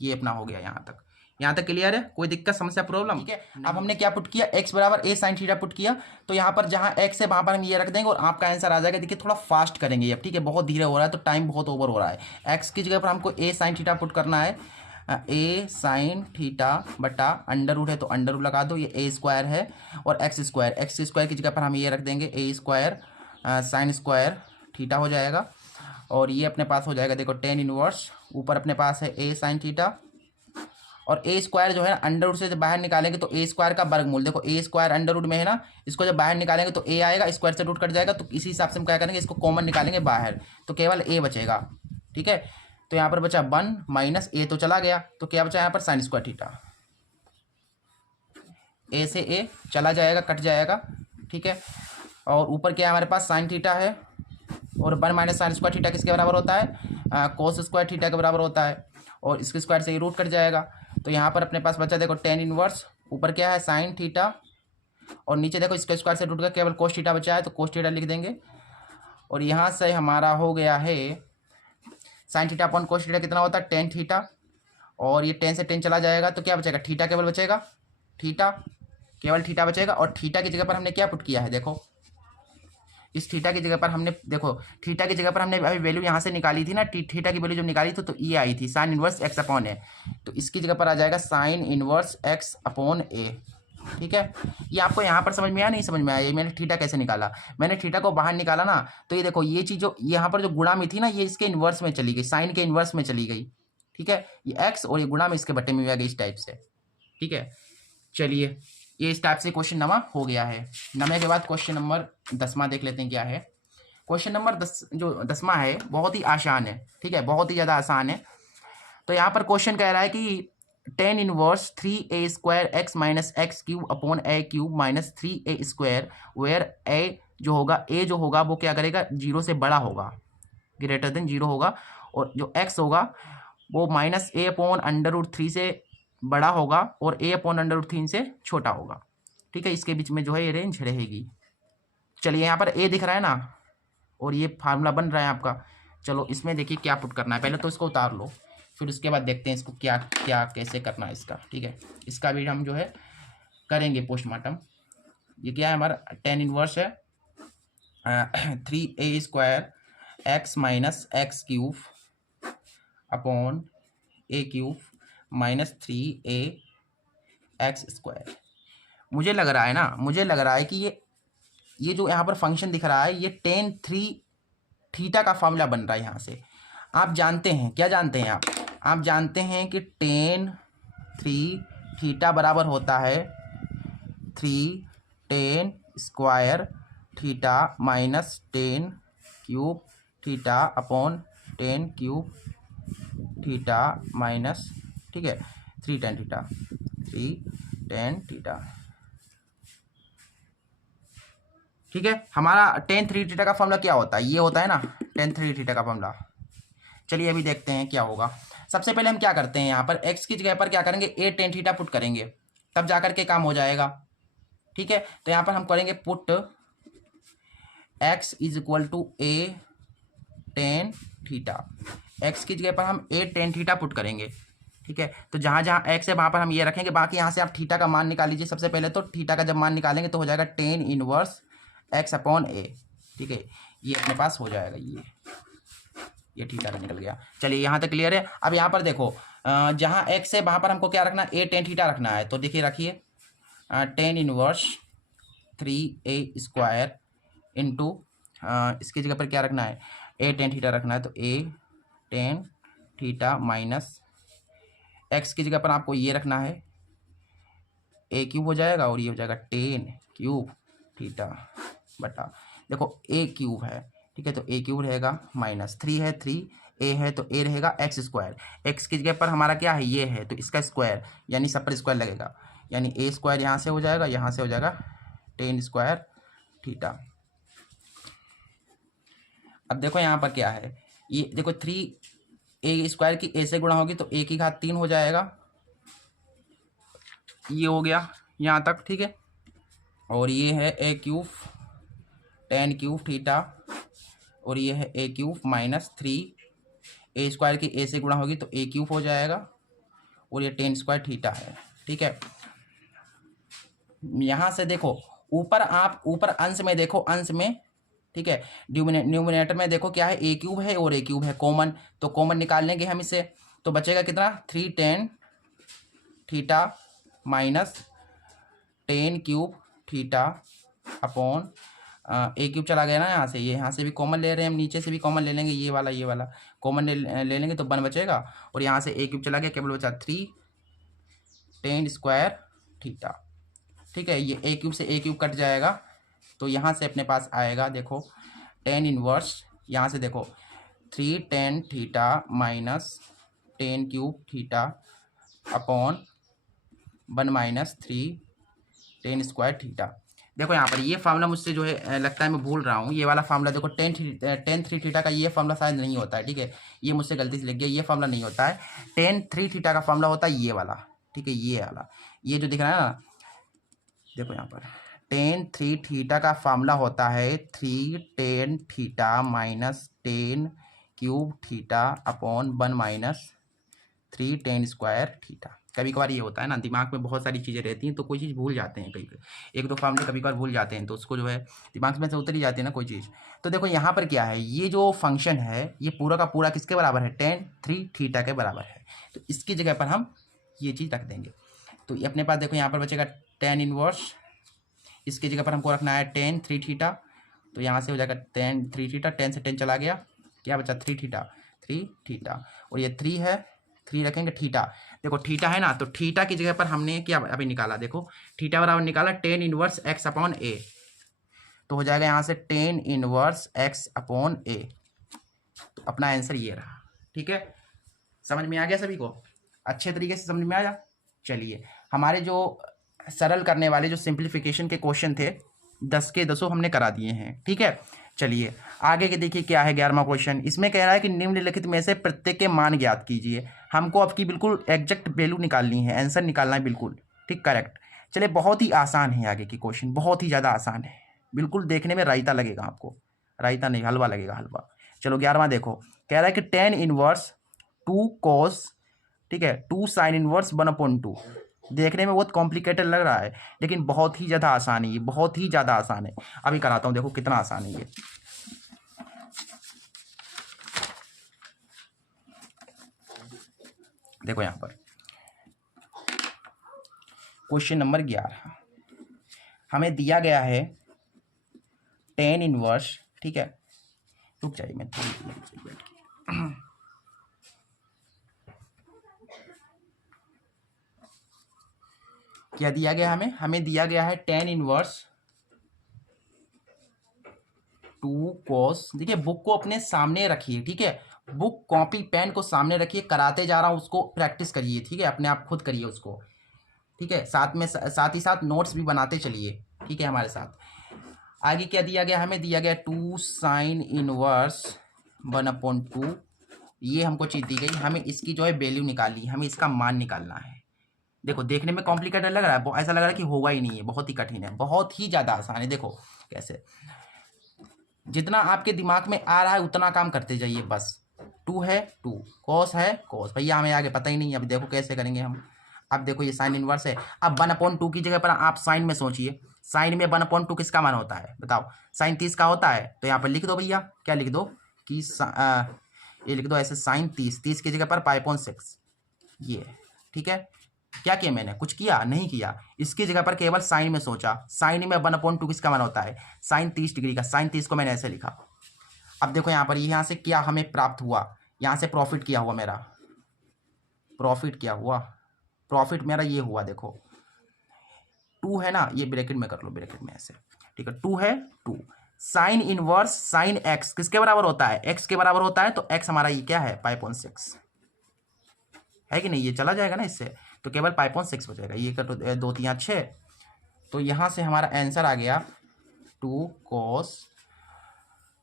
ये अपना हो गया यहाँ तक क्लियर है, कोई दिक्कत समस्या प्रॉब्लम, ठीक है। अब हमने क्या पुट किया, x बराबर a साइन थीटा पुट किया। तो यहाँ पर जहाँ x है वहाँ पर हम ये रख देंगे और आपका आंसर आ जाएगा। देखिए थोड़ा फास्ट करेंगे अब, ठीक है, बहुत धीरे हो रहा है तो टाइम बहुत ओवर हो रहा है। x की जगह पर हमको a साइन थीटा पुट करना है, a साइन थीटा बटा अंडर रूट है तो अंडर रूट लगा दो, ये a स्क्वायर है, और x स्क्वायर की जगह पर हम ये रख देंगे a square sine square theta हो जाएगा। और ये अपने पास हो जाएगा, देखो टेन इनवर्स, ऊपर अपने पास है a साइन थीटा, और ए स्क्वायर जो है अंडर रूट से जब बाहर निकालेंगे तो ए स्क्वायर का वर्गमूल, देखो ए स्क्वायर अंडर रूट में है ना, इसको जब बाहर निकालेंगे तो ए आएगा, स्क्वायर से रूट कट जाएगा, तो इसी हिसाब से हम क्या करेंगे, इसको कॉमन निकालेंगे बाहर, तो केवल ए बचेगा, ठीक है। तो यहाँ पर बचा 1 माइनस ए तो चला गया, तो क्या बचा यहाँ पर साइन स्क्वायर थीटा, ए से ए चला जाएगा, कट जाएगा, ठीक है। और ऊपर क्या है हमारे पास साइन थीटा है, और 1 माइनस साइन स्क्वायर थीटा किसके बराबर होता है, कोस स्क्वायर थीटा के बराबर होता है, और इसके स्क्वायर से ये रूट कट जाएगा। तो यहाँ पर अपने पास बचा देखो टेन इनवर्स, ऊपर क्या है साइन थीटा, और नीचे देखो इसके स्क्वायर से रूट कर केवल कोस थीटा बचा है तो कोस थीटा लिख देंगे। और यहाँ से हमारा हो गया है sine theta upon cos theta कितना होता है, टेन थीटा, और ये 10 से 10 चला जाएगा तो क्या बचेगा, थीटा केवल बचेगा, थीटा केवल थीटा बचेगा। और थीटा की जगह पर हमने क्या पुट किया है, देखो इस थीटा की जगह पर हमने, देखो थीटा की जगह पर हमने अभी वैल्यू यहाँ से निकाली थी ना, थीटा की वैल्यू जब निकाली थी तो ये आई थी साइन इनवर्स एक्स अपॉन ए, तो इसकी जगह पर आ जाएगा साइन इनवर्स एक्स अपॉन ए, ठीक है। ये आपको यहाँ पर समझ में आया, नहीं समझ में आया, ये मैंने थीटा कैसे निकाला, मैंने थीटा को बाहर निकाला ना, तो ये देखो ये चीज़ जो यहाँ पर जो गुणा में थी ना, ये इसके इन्वर्स में चली गई, साइन के इन्वर्स में चली गई, ठीक है, ये एक्स और ये गुणा में इसके बट्टे में आ गई इस टाइप से, ठीक है। चलिए, ये इस टाइप से क्वेश्चन नंबर हो गया है। नंबर के बाद क्वेश्चन नंबर 10वां देख लेते हैं क्या है। क्वेश्चन नंबर 10 जो 10वां है बहुत ही आसान है, ठीक है, बहुत ही ज़्यादा आसान है। तो यहाँ पर क्वेश्चन कह रहा है कि tan inverse 3a square x minus x cube upon a cube minus 3a square, where a जो होगा वो क्या करेगा, 0 से बड़ा होगा, ग्रेटर देन 0 होगा, और जो x होगा वो minus a upon under root 3 से बड़ा होगा और a अपॉन अंडर रूट 3 से छोटा होगा, ठीक है। इसके बीच में जो है ये रेंज रहेगी। चलिए यहाँ पर a दिख रहा है ना, और ये फार्मूला बन रहा है आपका। चलो इसमें देखिए क्या पुट करना है, पहले तो इसको उतार लो, फिर उसके बाद देखते हैं इसको क्या क्या कैसे करना है इसका, ठीक है। इसका भी हम जो है करेंगे पोस्टमार्टम। ये क्या है हमारा, टेन इनवर्स है 3a square x minus x cube upon a cube minus 3a x square. मुझे लग रहा है कि ये जो यहाँ पर फंक्शन दिख रहा है ये टेन 3 थीटा का फॉर्मूला बन रहा है। यहाँ से आप जानते हैं, क्या जानते हैं आप जानते हैं कि टेन 3 थीटा बराबर होता है 3 ten square theta minus 10 cube theta upon 10 cube theta minus, ठीक है, 3 टेन थीटा, ठीक है। हमारा टेन 3 थीटा का फॉर्मूला क्या होता है, ये होता है ना टेन 3 थीटा का फॉर्मूला। चलिए अभी देखते हैं क्या होगा। सबसे पहले हम क्या करते हैं, यहाँ पर x की जगह पर क्या करेंगे, a टेन थीटा पुट करेंगे, तब जाकर के काम हो जाएगा, ठीक है। तो यहाँ पर हम करेंगे put x is equal to a tan theta, x की जगह पर हम a टेन थीटा पुट करेंगे, ठीक है। तो जहाँ जहाँ x है वहाँ पर हम ये रखेंगे, बाकी यहाँ से आप थीटा का मान निकाल लीजिए। सबसे पहले तो थीटा का जब मान निकालेंगे तो हो जाएगा tan inverse x upon a, ठीक है, ये अपने पास हो जाएगा, ये थीटा का निकल गया। चलिए यहाँ तक क्लियर है। अब यहाँ पर देखो जहाँ x है वहाँ पर हमको क्या रखना है, a टेन थीटा रखना है। तो देखिए रखिए ten inverse 3a square into इसकी जगह पर क्या रखना है, a टेन थीटा रखना है, तो a tan theta minus x की जगह पर आपको ये रखना है a क्यूब हो जाएगा, और ये हो जाएगा टेन क्यूब थीटा बटा, देखो a क्यूब है, ठीक है, तो a क्यूब रहेगा माइनस 3 है, 3a है तो a रहेगा एक्स स्क्वायर, x की जगह पर हमारा क्या है ये है तो इसका स्क्वायर, यानी सब पर स्क्वायर लगेगा, यानी ए स्क्वायर यहाँ से हो जाएगा, यहाँ से हो जाएगा टेन स्क्वायर थीटा। अब देखो यहाँ पर क्या है, ये देखो 3 स्क्वायर की ए से गुणा होगी तो ए की घात 3 हो जाएगा, ये हो गया यहाँ तक, ठीक है। और ये है ए क्यूब टेन क्यूब थीटा, और ये है ए क्यूब माइनस 3 ए स्क्वायर की ए से गुणा होगी तो ए क्यूब हो जाएगा, और ये टेन स्क्वायर थीटा है, ठीक है। यहाँ से देखो ऊपर, आप ऊपर अंश में देखो, अंश में, ठीक है, न्यूमिनेटर में देखो क्या है, ए क्यूब है और ए क्यूब है कॉमन, तो कॉमन निकाल लेंगे हम इसे, तो बचेगा कितना 3 tan theta minus tan cube theta upon a cube चला गया ना यहाँ से, ये यहाँ से भी कॉमन ले रहे हैं हम, नीचे से भी कॉमन ले लेंगे, ये वाला कॉमन ले लेंगे तो 1 बचेगा, और यहाँ से ए क्यूब चला गया, केवल बचा 3 टेन स्क्वायर थीटा, ठीक है। ये ए क्यूब से ए क्यूब कट जाएगा, तो यहाँ से अपने पास आएगा देखो टेन इनवर्स, यहाँ से देखो 3 tan theta minus tan cube theta upon 1 minus 3 ten square theta. देखो यहाँ पर ये फार्मूला मुझसे जो है लगता है मैं भूल रहा हूँ, ये वाला फार्मूला देखो टेन थ्री थीटा का ये फार्मूला शायद नहीं होता है, ठीक है, ये मुझसे गलती से लिख गया, ये फार्मूला नहीं होता है, टेन थ्री थीटा का फार्मूला होता है ये वाला, ठीक है, ये वाला, ये जो दिख रहा है ना, देखो यहाँ पर टेन थ्री थीटा का फार्मूला होता है 3 tan theta minus tan cube theta upon 1 minus 3 ten square theta. कभी कभार ये होता है ना, दिमाग में बहुत सारी चीज़ें रहती हैं तो कोई चीज़ भूल जाते हैं, कई एक दो फार्मूले कभी कभार भूल जाते हैं, तो उसको जो है दिमाग में से उतर ही जाती है ना कोई चीज़। तो देखो यहाँ पर क्या है, ये जो फंक्शन है ये पूरा का पूरा किसके बराबर है, टेन थ्री थीटा के बराबर है, तो इसकी जगह पर हम ये चीज़ रख देंगे, तो ये अपने पास देखो यहाँ पर बचेगा टेन इनवर्स, इसकी जगह पर हमको रखना है टेन थ्री थीटा, तो यहाँ से हो जाएगा टेन थ्री थीटा, 10 से 10 चला गया, क्या बचा 3 थीटा, और ये 3 है, 3 रखेंगे थीटा, देखो थीटा है ना, तो थीटा की जगह पर हमने क्या अभी निकाला, देखो थीटा बराबर निकाला टेन इनवर्स एक्स अपॉन ए, तो हो जाएगा यहाँ से टेन इनवर्स एक्स अपॉन ए, तो अपना आंसर ये रहा, ठीक है। समझ में आ गया सभी को, अच्छे तरीके से समझ में आया। चलिए हमारे जो सरल करने वाले जो सिंप्लीफिकेशन के क्वेश्चन थे 10 के 10 हमने करा दिए हैं, ठीक है। चलिए आगे के देखिए क्या है 11वां क्वेश्चन, इसमें कह रहा है कि निम्नलिखित में से प्रत्येक के मान ज्ञात कीजिए, हमको अब की बिल्कुल एग्जैक्ट वैल्यू निकालनी है, आंसर निकालना है बिल्कुल, ठीक, करेक्ट। चलिए बहुत ही आसान है आगे की क्वेश्चन, बहुत ही ज़्यादा आसान है, बिल्कुल देखने में रायता लगेगा आपको, रायता नहीं हलवा लगेगा, हलवा। चलो 11वां देखो, कह रहा है कि टेन इनवर्स 2 कॉस, ठीक है, 2 साइन इनवर्स 1/2, देखने में बहुत कॉम्प्लिकेटेड लग रहा है लेकिन बहुत ही ज़्यादा आसान है ये, बहुत ही ज़्यादा आसान है। अभी कराता हूँ, देखो कितना आसान है ये। देखो यहाँ पर क्वेश्चन नंबर 11 हमें दिया गया है टेन इनवर्स, ठीक है, रुक जाइए मैं बैठ के क्या दिया गया हमें दिया गया है टेन इनवर्स 2 कॉस, देखिए बुक को अपने सामने रखिए, ठीक है, बुक कॉपी पेन को सामने रखिए, कराते जा रहा हूँ उसको प्रैक्टिस करिए, ठीक है, अपने आप खुद करिए उसको, ठीक है, साथ ही साथ नोट्स भी बनाते चलिए, ठीक है, हमारे साथ। आगे क्या दिया गया, हमें दिया गया 2 साइन इनवर्स 1/2, ये हमको चीज दी गई, हमें इसकी जो है वैल्यू निकालनी है, हमें इसका मान निकालना है। देखो देखने में कॉम्प्लिकेटेड लग रहा है, ऐसा लग रहा है कि होगा ही नहीं है, बहुत ही कठिन है, बहुत ही ज़्यादा आसान है। देखो कैसे, जितना आपके दिमाग में आ रहा है उतना काम करते जाइए बस। 2 है 2, कॉस है कॉस, भैया हमें आगे पता ही नहीं है, अब देखो कैसे करेंगे हम। अब देखो ये साइन इनवर्स है, अब 1/2 की जगह पर आप साइन में सोचिए, साइन में 1/2 किसका मान होता है बताओ, साइन 30 का होता है, तो यहाँ पर लिख दो भैया, क्या लिख दो कि ये लिख दो ऐसे, साइन 30 की जगह पर π/6, ये, ठीक है। क्या किया मैंने, कुछ किया नहीं किया, इसकी जगह पर केवल साइन में सोचा, साइन में 1/2 किसका मान होता है, साइन 30 डिग्री का, साइन 30 को मैंने ऐसे लिखा। अब देखो यहाँ पर यहाँ से क्या हमें प्राप्त हुआ, यहाँ से प्रॉफिट किया हुआ मेरा, प्रॉफिट क्या हुआ, प्रॉफिट मेरा ये हुआ, देखो 2 है ना, ये ब्रैकेट में कर लो, ब्रैकेट में ऐसे, ठीक है, 2 है 2, साइन इनवर्स साइन एक्स किसके बराबर होता है, एक्स के बराबर होता है, तो एक्स हमारा ये क्या है π/6 है कि नहीं, ये चला जाएगा ना इससे, तो केवल 5.6 बचेगा। ये कर तो 2 3 6, तो यहाँ से हमारा आंसर आ गया 2 cos,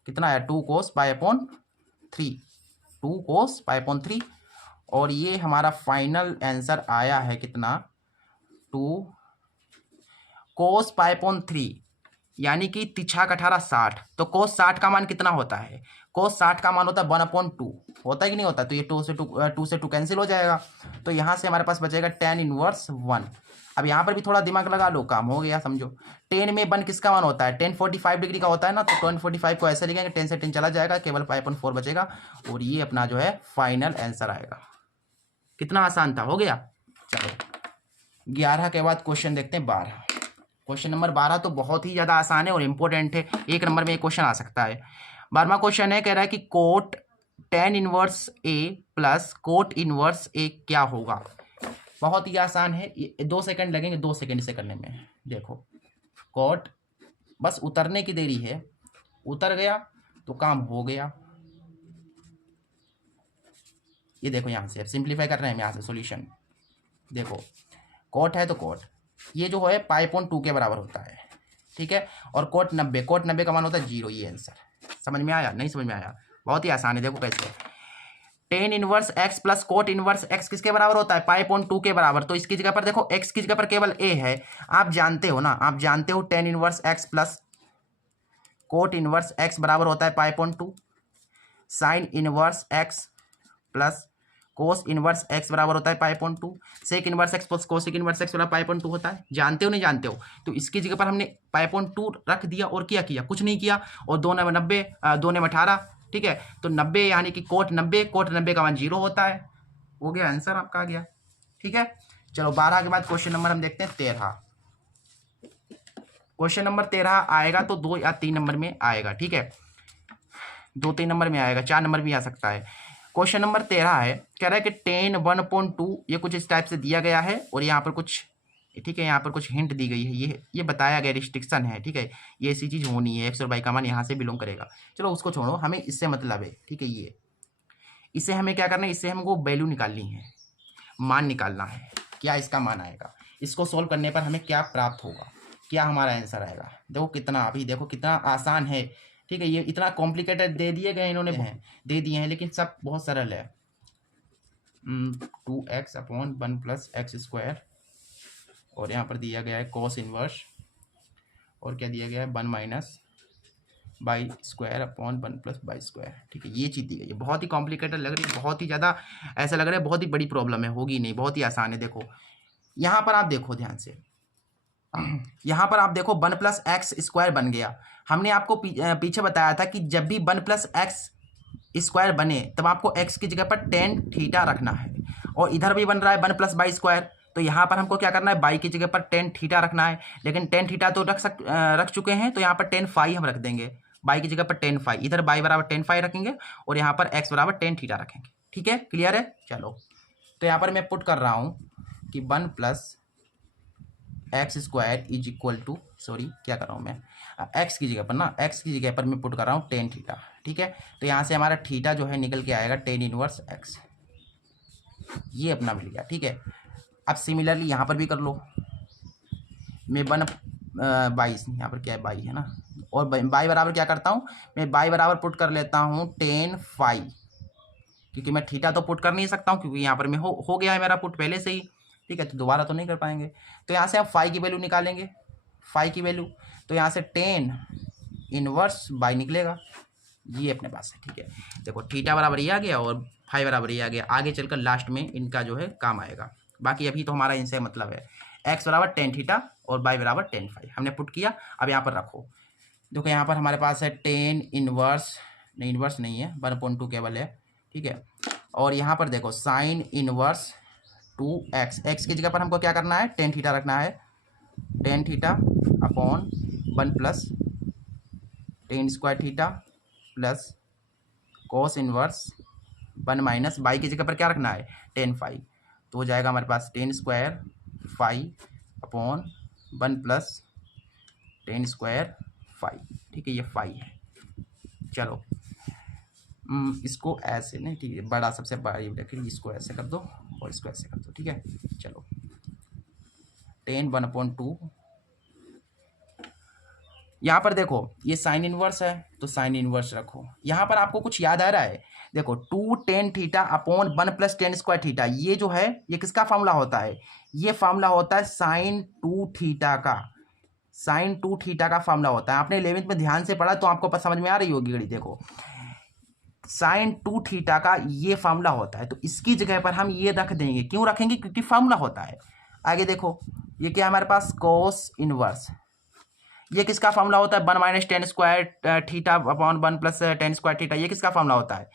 कितना है 2 cos π/3, 2 cos π/3। और ये हमारा फाइनल आंसर आया है कितना 2 cos π/3, यानी कि तिछाक 18 60। तो cos 60 का मान कितना होता है, cos 60 का मान होता है 1/2, होता है कि नहीं होता। तो ये 2 से 2 कैंसिल हो जाएगा, तो यहाँ से हमारे पास बचेगा tan इनवर्स 1। अब यहाँ पर भी थोड़ा दिमाग लगा लो, काम हो गया समझो। 10 में 1 किसका मान होता है, tan 45 डिग्री का होता है ना, तो tan 45 को ऐसे लिखेंगे, 10 से 10 चला जाएगा, केवल 5.4 बचेगा। और ये अपना जो है फाइनल आंसर आएगा। कितना आसान था, हो गया। चलो 11 के बाद क्वेश्चन देखते हैं 12। क्वेश्चन नंबर 12 तो बहुत ही ज़्यादा आसान है और इम्पोर्टेंट है, 1 नंबर में एक क्वेश्चन आ सकता है। 12वां क्वेश्चन है, कह रहा है कि कोट tan इनवर्स ए प्लस कोट इनवर्स ए क्या होगा। बहुत ही आसान है, 2 सेकंड लगेंगे, 2 सेकंड से करने में। देखो कोट, बस उतरने की देरी है, उतर गया तो काम हो गया। ये देखो यहाँ से सिंप्लीफाई कर रहे हैं हम, यहाँ से सॉल्यूशन देखो, कोट है तो कोट ये जो है 5.2 के बराबर होता है, ठीक है। और कोट 90 का मान होता है 0। ये आंसर समझ में आया, नहीं समझ में आया, बहुत ही आसान है। देखो कैसे, tan inverse x plus cot inverse x किसके बराबर होता है 5.2 के बराबर। तो इसकी जगह पर देखो x की जगह पर केवल a है, आप जानते हो ना, आप जानते हो tan inverse x plus cot inverse x बराबर होता है 5.2, sine inverse x plus cos inverse x बराबर होता है 5.2, sec inverse x plus cosec inverse x बराबर 5.2 होता है। जानते हो नहीं जानते हो, तो इसकी जगह पर हमने 5.2 रख दिया और क्या किया, कुछ नहीं किया। और 2 में 90, 2 में 18, ठीक है। तो 90 यानी कि कोट 90 का मान 0 होता है। हो गया आंसर आपका आ गया, ठीक है। चलो 12 के बाद क्वेश्चन नंबर हम देखते हैं 13। क्वेश्चन नंबर 13 आएगा तो 2 या 3 नंबर में आएगा, ठीक है, 2-3 नंबर में आएगा, 4 नंबर भी आ सकता है। क्वेश्चन नंबर 13 है, कह रहा है कि tan 1/2 ये कुछ इस टाइप से दिया गया है और यहाँ पर कुछ, ठीक है, यहाँ पर कुछ हिंट दी गई है, ये बताया गया रिस्ट्रिक्शन है, ठीक है। ये ऐसी चीज़ होनी है, x और y का मान यहाँ से बिलोंग करेगा। चलो उसको छोड़ो, हमें इससे मतलब है, ठीक है। ये इससे हमें क्या करना है, इससे हमको वैल्यू निकालनी है, मान निकालना है, क्या इसका मान आएगा। इसको सोल्व करने पर हमें क्या प्राप्त होगा, क्या हमारा आंसर आएगा। देखो कितना, अभी देखो कितना आसान है, ठीक है। ये इतना कॉम्प्लिकेटेड दे दिए गए इन्होंने, दे दिए हैं, लेकिन सब बहुत सरल है। 2x/1 + x², और यहाँ पर दिया गया है cos इनवर्स, और क्या दिया गया है 1 - y² / 1 + y², ठीक है। ये चीज़ दी गई है, बहुत ही कॉम्प्लिकेटेड लग रही है, बहुत ही ज़्यादा ऐसा लग रहा है बहुत ही बड़ी प्रॉब्लम है, होगी नहीं, बहुत ही आसान है। देखो यहाँ पर आप देखो ध्यान से, यहाँ पर आप देखो 1 + x² बन गया। हमने आपको पीछे बताया था कि जब भी 1 + x² बने तब आपको x की जगह पर tan थीटा रखना है, और इधर भी बन रहा है 1 + y², तो यहाँ पर हमको क्या करना है, y की जगह पर tan थीटा रखना है। लेकिन tan थीटा तो रख चुके हैं, तो यहाँ पर tan phi हम रख देंगे, y की जगह पर tan phi, इधर y बराबर tan phi रखेंगे और यहाँ पर x बराबर tan थीटा रखेंगे, ठीक है, क्लियर है। चलो तो यहाँ पर मैं पुट कर रहा हूँ कि 1 + x² is equal to, sorry क्या कर रहा हूँ मैं, x की जगह पर ना, x की जगह पर मैं पुट कर रहा हूँ tan थीटा, ठीक है। तो यहाँ से हमारा थीटा जो है निकल के आएगा tan इनवर्स x, ये अपना मिल गया, ठीक है। अब सिमिलरली यहाँ पर भी कर लो, मैं 22 यहाँ पर क्या है y है ना, और y बराबर क्या करता हूँ मैं, y बराबर पुट कर लेता हूँ tan phi, क्योंकि मैं थीटा तो पुट कर नहीं सकता हूँ, क्योंकि यहाँ पर मैं हो गया है मेरा पुट पहले से ही, ठीक है, तो दोबारा तो नहीं कर पाएंगे। तो यहाँ से आप फाई की वैल्यू निकालेंगे, फाई की वैल्यू, तो यहाँ से tan इनवर्स y निकलेगा, ये अपने पास है, ठीक है। देखो थीटा बराबर ये आ गया और फाई बराबर ये आ गया, आगे चलकर लास्ट में इनका जो है काम आएगा। बाकी अभी तो हमारा इनसे मतलब है, x बराबर tan थीटा और y बराबर tan फाई हमने पुट किया। अब यहाँ पर रखो, देखो यहाँ पर हमारे पास है tan इनवर्स, नहीं इनवर्स नहीं है, 1/2 केवल है, ठीक है। और यहाँ पर देखो साइन इनवर्स 2x, x की जगह पर हमको क्या करना है, tan थीटा रखना है, tan theta upon 1 + tan² theta plus cos inverse 1 - y की जगह पर क्या रखना है, tan phi, तो हो जाएगा हमारे पास tan² phi upon 1 + tan² phi, ठीक है, ये phi है। चलो इसको ऐसे नहीं, ठीक है, बड़ा सबसे बड़ा ये रखिए, इसको ऐसे कर दो और इसको ऐसे कर दो, ठीक है। चलो 10 1/2, यहाँ पर देखो ये साइन इनवर्स है तो साइन इनवर्स रखो। यहाँ पर आपको कुछ याद आ रहा है, देखो 2 tan theta upon 1 + tan square theta, ये जो है ये किसका फॉर्मूला होता है, ये फॉर्मूला होता है साइन 2 थीटा का, साइन 2 थीटा का फॉर्मूला होता है। आपने 11th में ध्यान से पढ़ा तो आपको समझ में आ रही होगी घड़ी, देखो साइन 2 थीटा का ये फॉर्मूला होता है, तो इसकी जगह पर हम ये रख देंगे, क्यों रखेंगे, क्योंकि फॉर्मूला होता है। आगे देखो ये क्या हमारे पास कोस इनवर्स, ये किसका फॉर्मूला होता है, 1 - tan square theta upon 1 + tan square theta, ये किसका फॉर्मूला होता है,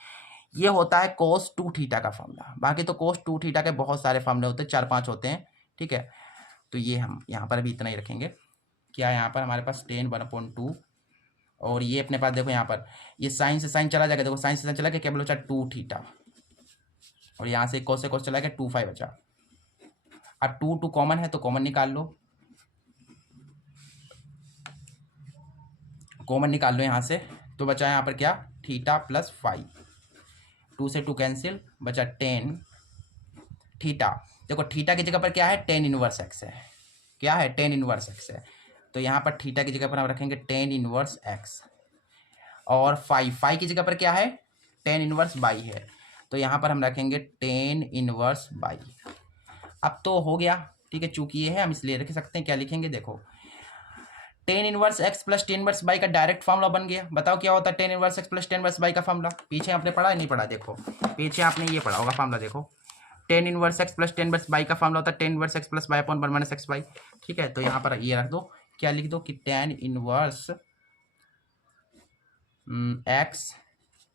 ये होता है cos 2 थीटा का फॉर्मूला। बाकी तो cos 2 थीटा के बहुत सारे फॉर्मूले होते हैं, 4-5 होते हैं, ठीक है। तो ये हम यहाँ पर भी इतना ही रखेंगे। क्या यहाँ पर हमारे पास tan 1/2, और ये अपने पास देखो यहाँ पर ये साइन से साइन चला जाएगा, देखो साइन से साइन चला गया, केवल बचा 2 थीटा, और यहाँ से cos से cos चला गया, 2 बचा। अब 2 कॉमन है तो कॉमन निकाल लो, कॉमन निकाल लो यहाँ से, तो बचा यहाँ पर क्या, थीटा प्लस 5, 2 से 2 कैंसिल, बचा tan थीटा। देखो थीटा की जगह पर क्या है, tan इनवर्स x है, क्या है, tan इनवर्स x है, तो यहाँ पर थीटा की जगह पर हम रखेंगे tan इनवर्स x, और 5 की जगह पर क्या है, tan इनवर्स y है, तो यहाँ पर हम रखेंगे tan इनवर्स y। अब तो हो गया, ठीक है, चूंकि ये है हम इसलिए रख सकते हैं, क्या लिखेंगे, देखो tan inverse x + tan inverse y का डायरेक्ट फॉर्मूला बन गया। बताओ क्या होता है tan inverse x + tan inverse y का फॉर्मूला, पीछे आपने पढ़ा है नहीं पढ़ा, देखो पीछे आपने ये पढ़ा होगा फॉर्मूला, देखो tan inverse x + tan inverse y का फॉर्मूला होता है tan inverse x + y upon 1 - xy, ठीक है। तो यहाँ पर ये रख दो, क्या लिख दो कि tan inverse x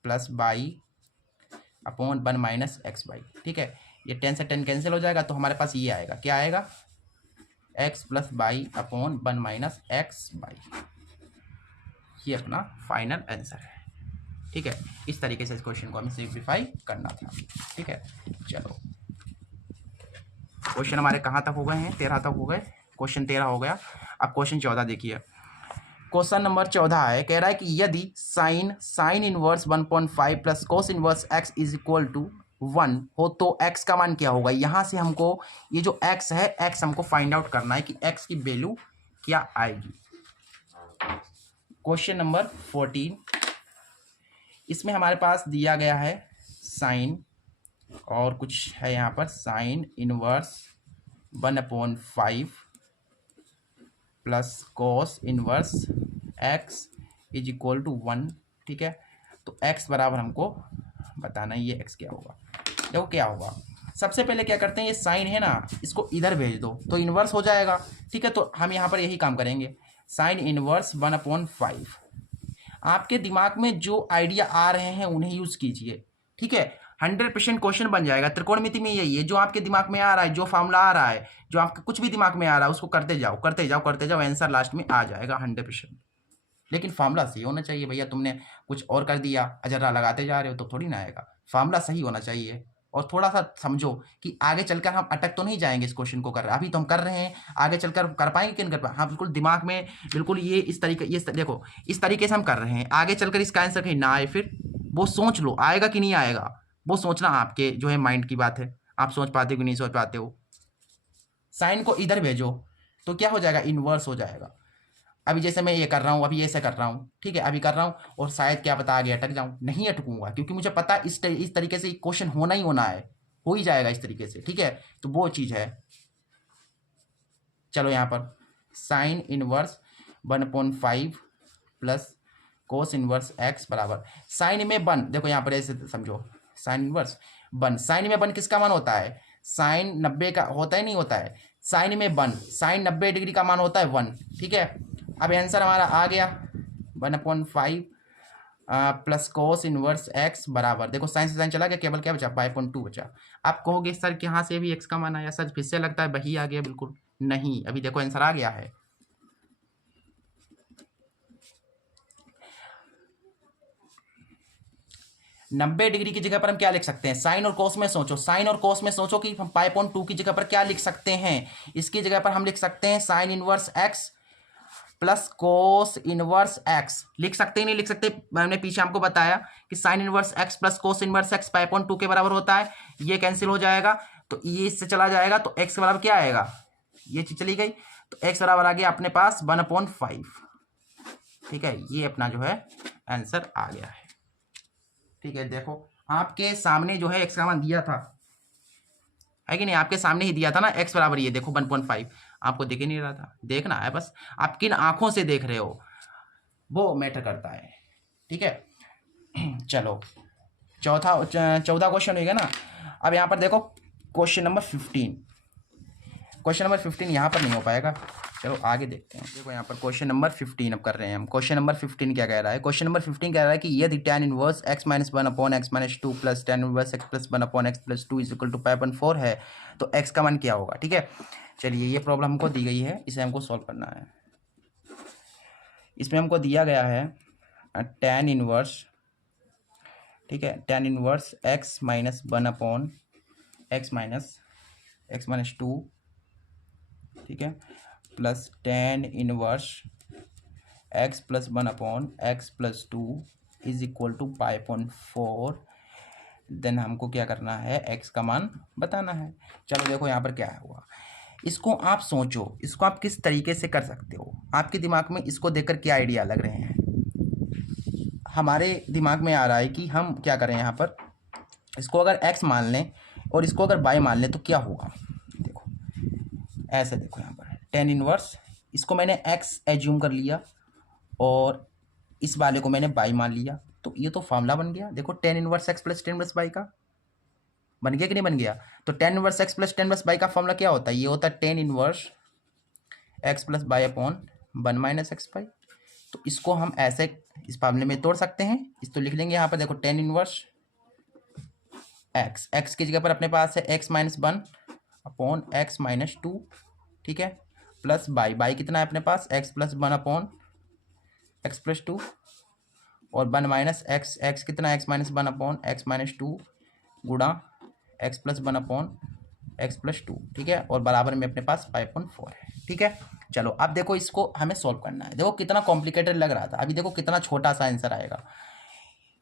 + y upon 1 - xy, ठीक है। ये 10 से 10 कैंसिल हो जाएगा, तो हमारे पास ये आएगा, क्या आएगा, x + y अपॉन 1 - xy, ये अपना फाइनल आंसर है, ठीक है। इस तरीके से इस क्वेश्चन को हमें सिंप्लीफाई करना था, ठीक है। चलो क्वेश्चन हमारे कहाँ तक हो गए हैं, 13 तक हो गए, क्वेश्चन 13 हो गया। अब क्वेश्चन 14 देखिए, क्वेश्चन नंबर 14 है, कह रहा है कि यदि sine inverse 1.5 plus cos inverse x = 1 हो तो x का मान क्या होगा। यहाँ से हमको ये जो x है, x हमको फाइंड आउट करना है कि x की वैल्यू क्या आएगी। क्वेश्चन नंबर 14, इसमें हमारे पास दिया गया है साइन, और कुछ है यहाँ पर sine inverse 1/5 plus cos inverse x = 1, ठीक है। तो x बराबर हमको बताना है ये x क्या होगा। देखो क्या होगा, सबसे पहले क्या करते हैं, ये साइन है ना, इसको इधर भेज दो तो इन्वर्स हो जाएगा, ठीक है। तो हम यहाँ पर यही काम करेंगे, साइन इनवर्स 1/5। आपके दिमाग में जो आइडिया आ रहे हैं उन्हें यूज कीजिए, ठीक है। 100% क्वेश्चन बन जाएगा। त्रिकोणमिति में यही है, जो आपके दिमाग में आ रहा है, जो फॉर्मूला आ रहा है, जो आपका कुछ भी दिमाग में आ रहा है, उसको करते जाओ करते जाओ करते जाओ, आंसर लास्ट में आ जाएगा 100%। लेकिन फार्मूला सही होना चाहिए भैया, तुमने कुछ और कर दिया, अजर्रा लगाते जा रहे हो तो थोड़ी ना आएगा। फार्मूला सही होना चाहिए, और थोड़ा सा समझो कि आगे चलकर हम अटक तो नहीं जाएंगे इस क्वेश्चन को कर रहे हैं, अभी तो हम कर रहे हैं, आगे चलकर कर पाएंगे कि नहीं कर पाएंगे। हाँ बिल्कुल दिमाग में बिल्कुल ये इस तरीके, ये देखो इस तरीके से हम कर रहे हैं, आगे चलकर इसका आंसर कहीं ना आए, फिर वो सोच लो आएगा कि नहीं आएगा, वो सोचना आपके जो है माइंड की बात है, आप सोच पाते हो कि नहीं सोच पाते हो। साइन को इधर भेजो तो क्या हो जाएगा, इनवर्स हो जाएगा। अभी जैसे मैं ये कर रहा हूँ, अभी ऐसे कर रहा हूँ, ठीक है, अभी कर रहा हूँ, और शायद क्या पता आगे अटक जाऊँ, नहीं अटकूंगा, क्योंकि मुझे पता इस तरीके से क्वेश्चन होना ही होना है, हो ही जाएगा इस तरीके से, ठीक है। तो वो चीज़ है। चलो यहाँ पर sine inverse 1/5 plus cos inverse x बराबर साइन में 1, देखो यहाँ पर ऐसे समझो, साइन इनवर्स 1, साइन में 1 किसका मान होता है, साइन 90 का होता है, नहीं होता है, साइन में 1, साइन 90 डिग्री का मान होता है 1, ठीक है। अब आंसर हमारा आ गया 1/5 प्लस कोस इनवर्स x बराबर, देखो साइन से साइन चला गया, केवल क्या बचा, 5.2 बचा। आप कहोगे सर यहाँ से भी x का मान आया, सर फिर से लगता है वही आ गया, बिल्कुल नहीं, अभी देखो आंसर आ गया है। नब्बे डिग्री की जगह पर हम क्या लिख सकते हैं, साइन और कोस में सोचो, साइन और कोस में सोचो कि हम 5.2 की जगह पर क्या लिख सकते हैं, इसकी जगह पर हम लिख सकते हैं sign inverse x plus cos inverse x, लिख सकते ही नहीं लिख सकते, मैंने पीछे हमको बताया कि sine inverse x plus cos inverse x pi upon 2 के बराबर होता है। ये कैंसिल हो जाएगा तो ये इससे चला जाएगा, तो एक्स के बराबर क्या आएगा, ये चीज चली गई, तो एक्स बराबर आ गया अपने पास 1/5। ठीक है, ये अपना जो है आंसर आ गया है। ठीक है, देखो आपके सामने जो है एक्स का मान दिया था, है कि नहीं, आपके सामने ही दिया था ना एक्स बराबर, ये देखो 1.5, आपको दिख ही नहीं रहा था, देखना है बस आप किन आंखों से देख रहे हो वो मैटर करता है। ठीक है चलो 14 क्वेश्चन हो गया ना। अब यहाँ पर देखो क्वेश्चन नंबर 15, क्वेश्चन नंबर 15 यहाँ पर नहीं हो पाएगा, चलो आगे देखते हैं। देखो यहाँ पर क्वेश्चन नंबर 15 अब कर रहे हैं हम। क्वेश्चन नंबर 15 क्या कह रहा है, क्वेश्चन नंबर 15 कह रहा है कि यदि tan inverse x minus 1/x-2 plus tan inverse x plus 1/x plus 2 is equal to π/4 है तो x का मान क्या होगा। ठीक है, चलिए ये प्रॉब्लम हमको दी गई है, इसे हमको सॉल्व करना है। इसमें हमको दिया गया है tan इनवर्स, ठीक है, tan inverse x minus 1/x minus 2, ठीक है, plus tan inverse x plus 1/x plus 2 is equal to π/4। Then हमको क्या करना है, x का मान बताना है। चलो देखो यहाँ पर क्या हुआ, इसको आप सोचो, इसको आप किस तरीके से कर सकते हो, आपके दिमाग में इसको देखकर क्या आइडिया लग रहे हैं। हमारे दिमाग में आ रहा है कि हम क्या करें, यहाँ पर इसको अगर x मान लें और इसको अगर y मान लें तो क्या होगा। देखो ऐसे, देखो यहाँ पर tan इनवर्स, इसको मैंने x एज्यूम कर लिया और इस वाले को मैंने y मान लिया, तो ये तो फॉर्मूला बन गया। देखो tan inverse x plus tan inverse y का बन गया कि नहीं बन गया। तो tan inverse x plus tan inverse y का फॉर्मूला क्या होता है, ये होता है tan inverse x plus y upon 1 minus x y. तो इसको हम ऐसे इस फॉर्मूले में तोड़ सकते हैं, इस तो लिख लेंगे यहाँ पर। देखो tan इनवर्स x की जगह पर अपने पास है x minus 1 upon x minus 2, ठीक है, प्लस y कितना है अपने पास x plus 1 upon x plus 2 और 1 माइनस एक्स कितना है x minus 1 upon x minus 2 गुणा x plus 1 upon x plus 2, ठीक है, और बराबर में अपने पास 5/4 है। ठीक है, चलो अब देखो इसको हमें सॉल्व करना है। देखो कितना कॉम्प्लिकेटेड लग रहा था, अभी देखो कितना छोटा सा आंसर आएगा।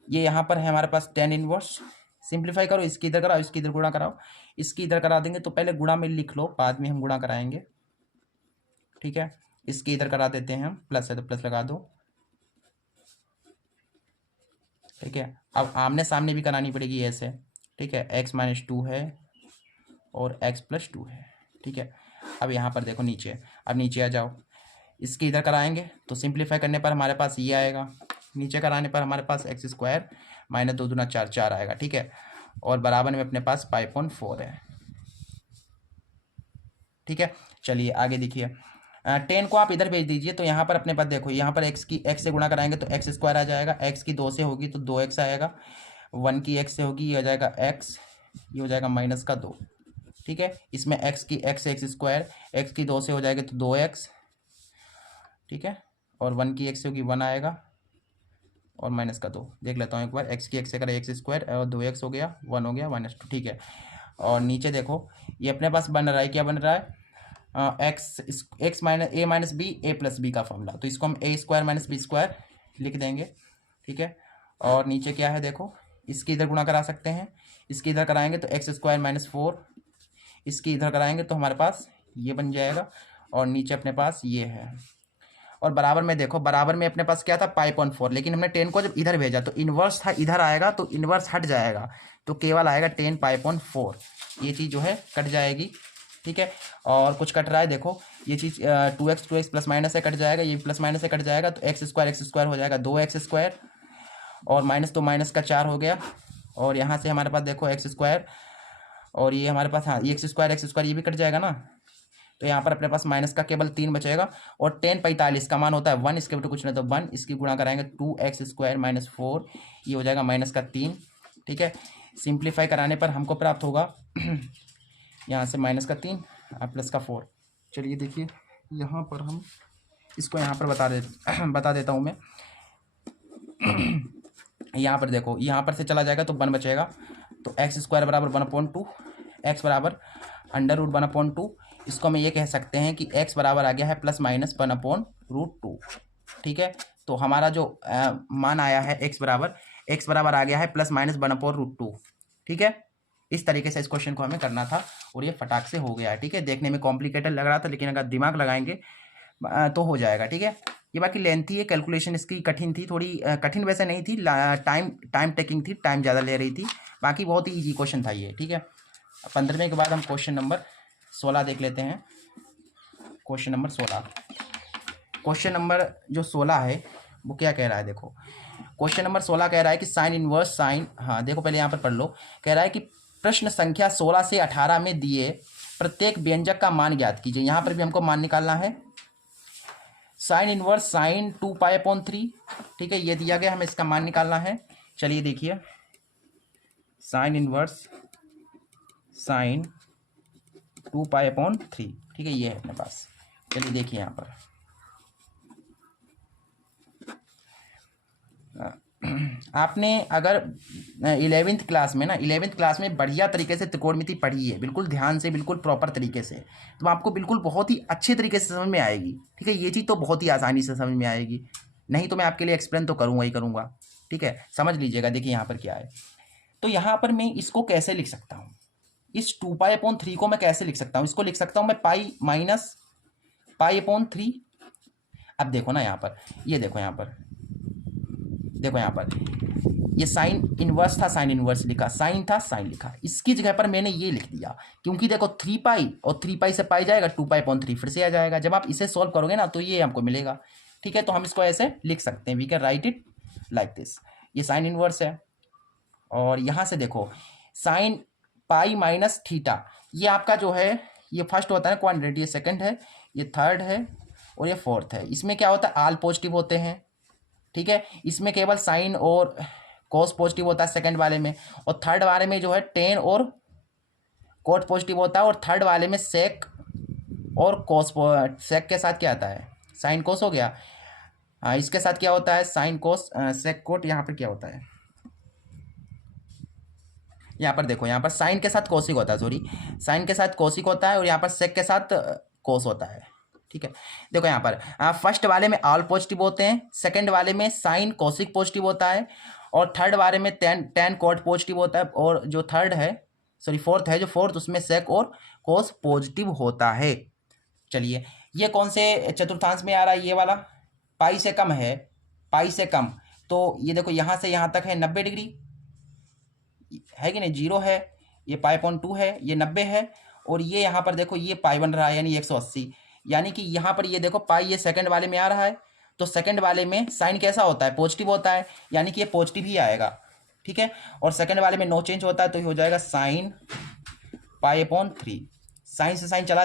ये यहाँ पर है हमारे पास tan इनवर्स, सिंप्लीफाई करो, इसकी इधर कराओ, इसकी इधर गुणा कराओ, इसकी इधर करा देंगे तो पहले गुणा में लिख लो, बाद में हम गुणा कराएंगे। ठीक है, इसकी इधर करा देते हैं हम, प्लस है तो प्लस लगा दो। ठीक है, अब आमने सामने भी करानी पड़ेगी ऐसे। ठीक है, x माइनस 2 है और x प्लस 2 है। ठीक है, अब यहाँ पर देखो नीचे, अब नीचे आ जाओ, इसकी इधर कराएंगे तो सिंप्लीफाई करने पर हमारे पास ये आएगा, नीचे कराने पर हमारे पास एक्स स्क्वायर माइनस 2 दूना 4 आएगा। ठीक है, और बराबर में अपने पास 5/4 है। ठीक है, चलिए आगे देखिए, 10 को आप इधर भेज दीजिए तो यहाँ पर अपने पास देखो, यहाँ पर x से गुणा कराएंगे तो एक्स स्क्वायर आ जाएगा, x की 2 से होगी तो 2x आएगा, 1 की x से होगी ये हो जाएगा x, ये हो जाएगा माइनस का 2। ठीक है, इसमें x स्क्वायर, x की 2 से हो जाएगा तो 2x, ठीक है, और 1 की x से होगी 1 आएगा और माइनस का 2। देख लेता हूँ एक बार, x की x से करें x स्क्वायर और 2x हो गया, 1 हो गया -2। ठीक है, और नीचे देखो ये अपने पास बन रहा है, क्या बन रहा है, x minus a minus b a plus b का फॉर्मूला, तो इसको हम a square minus b square लिख देंगे। ठीक है, और नीचे क्या है देखो, इसकी इधर गुणा करा सकते हैं, इसकी इधर कराएंगे तो x स्क्वायर माइनस 4, इसकी इधर कराएंगे तो हमारे पास ये बन जाएगा, और नीचे अपने पास ये है, और बराबर में देखो, बराबर में अपने पास क्या था 5/4, लेकिन हमने 10 को जब इधर भेजा तो इन्वर्स था इधर आएगा, तो इन्वर्स हट जाएगा, तो केवल आएगा 10 5/4, ये चीज़ जो है कट जाएगी। ठीक है, और कुछ कट रहा है देखो, ये चीज़ 2x प्लस माइनस से कट जाएगा, ये प्लस माइनस से कट जाएगा, तो एक्स स्क्वायर हो जाएगा 2x स्क्वायर, और माइनस तो माइनस का 4 हो गया, और यहाँ से हमारे पास देखो एक्स स्क्वायर, और ये हमारे पास हाँ एक्स स्क्वायर ये भी कट जाएगा ना, तो यहाँ पर अपने पास माइनस का केवल 3 बचेगा, और 10 45 का मान होता है 1, इसके ऊपर कुछ नहीं तो 1, इसकी गुणा कराएंगे 2x स्क्वायर माइनस 4, ये हो जाएगा माइनस का 3। ठीक है, सिंप्लीफाई कराने पर हमको प्राप्त होगा यहाँ से माइनस का 3 प्लस का 4। चलिए देखिए यहाँ पर हम इसको यहाँ पर बता देता हूँ मैं। यहाँ पर देखो, यहाँ पर से चला जाएगा तो 1 बचेगा, तो एक्स स्क्वायर बराबर 1/2, एक्स बराबर √1/2, इसको हम ये कह सकते हैं कि x बराबर आ गया है प्लस माइनस 1/2। √2। ठीक है, तो हमारा जो मान आया है x बराबर आ गया है ±1/√2। ठीक है, इस तरीके से इस क्वेश्चन को हमें करना था और ये फटाक से हो गया है। ठीक है, देखने में कॉम्प्लिकेटेड लग रहा था, लेकिन अगर दिमाग लगाएंगे तो हो जाएगा। ठीक है, ये बाकी लेंथी है, कैलकुलेशन इसकी कठिन थी, थोड़ी कठिन वैसे नहीं थी, टाइम टेकिंग थी, टाइम ज़्यादा ले रही थी, बाकी बहुत ही ईजी क्वेश्चन था ये। ठीक है, 15वें के बाद हम क्वेश्चन नंबर 16 देख लेते हैं। क्वेश्चन नंबर जो 16 है वो क्या कह रहा है, देखो क्वेश्चन नंबर 16 कह रहा है कि साइन इनवर्स साइन, हाँ देखो पहले यहाँ पर पढ़ लो। कह रहा है कि प्रश्न संख्या 16 से 18 में दिए प्रत्येक व्यंजक का मान ज्ञात कीजिए। यहाँ पर भी हमको मान निकालना है। साइन इनवर्स साइन 2π/3, ठीक है, ये दिया गया, हमें इसका मान निकालना है। चलिए देखिए, साइन इनवर्स साइन 2π/3, ठीक है, ये है अपने पास। चलिए देखिए यहाँ पर आपने अगर 11वीं क्लास में बढ़िया तरीके से त्रिकोणमिति पढ़ी है, बिल्कुल ध्यान से, बिल्कुल प्रॉपर तरीके से, तो आपको बिल्कुल बहुत ही अच्छे तरीके से समझ में आएगी। ठीक है, ये चीज़ तो बहुत ही आसानी से समझ में आएगी, नहीं तो मैं आपके लिए एक्सप्लेन तो करूँगा ही करूँगा। ठीक है, समझ लीजिएगा। देखिए यहाँ पर क्या है, तो यहाँ पर मैं इसको कैसे लिख सकता हूँ, इस 2π/3 को मैं कैसे लिख सकता हूँ, इसको लिख सकता हूँ मैं पाई माइनस π/3। अब देखो ना यहाँ पर, ये देखो यहाँ पर, देखो यहाँ पर ये साइन इनवर्स था, साइन इनवर्स लिखा, साइन था, साइन लिखा, इसकी जगह पर मैंने ये लिख दिया, क्योंकि देखो 3π और 3π से पाई जाएगा, 2π/3 फिर से आ जाएगा। जब आप इसे सॉल्व करोगे ना तो ये हमको मिलेगा। ठीक है, तो हम इसको ऐसे लिख सकते हैं, we can write it like this. ये साइन इनवर्स है, और यहाँ से देखो साइन पाई माइनस थीटा, ये आपका जो है ये फर्स्ट होता है क्वाड्रेंट, ये सेकंड है, ये थर्ड है और ये फोर्थ है। इसमें क्या होता है, ऑल पॉजिटिव होते हैं। ठीक है, इसमें केवल साइन और कोस पॉजिटिव होता है सेकंड वाले में, और थर्ड वाले में जो है टेन और कोट पॉजिटिव होता है, और थर्ड वाले में सेक और कोस, सेक के साथ क्या आता है, साइन कोस हो गया। हाँ, इसके साथ क्या होता है, साइन कोस सेक कोट। यहाँ पर क्या होता है, यहाँ पर देखो, यहाँ पर साइन के साथ कोसिक होता है, सॉरी साइन के साथ कोसिक होता है, और यहाँ पर सेक के साथ कोस होता है। ठीक है, देखो यहाँ पर फर्स्ट वाले में ऑल पॉजिटिव होते हैं, सेकंड वाले में साइन कोसिक पॉजिटिव होता है, और थर्ड वाले में टेन कोट पॉजिटिव होता है, और जो थर्ड है, सॉरी फोर्थ है, जो फोर्थ उसमें सेक और कोस पॉजिटिव होता है। चलिए, ये कौन से चतुर्थांश में आ रहा है, ये वाला पाई से कम है, पाई से कम, तो ये देखो यहाँ से यहाँ तक है 90 डिग्री, है कि नहीं, 0 है, ये π/2 है, ये 90 है, और ये यहाँ पर देखो ये पाई बन रहा है, यानी 180, यानी कि यहाँ पर ये देखो पाई ये सेकंड वाले में आ रहा है, तो सेकंड वाले में साइन कैसा होता है, पॉजिटिव होता है, यानी कि ये पॉजिटिव ही आएगा। ठीक है, और सेकंड वाले में नो चेंज होता है, तो ये हो जाएगा साइन π/3। साइन से साइन चला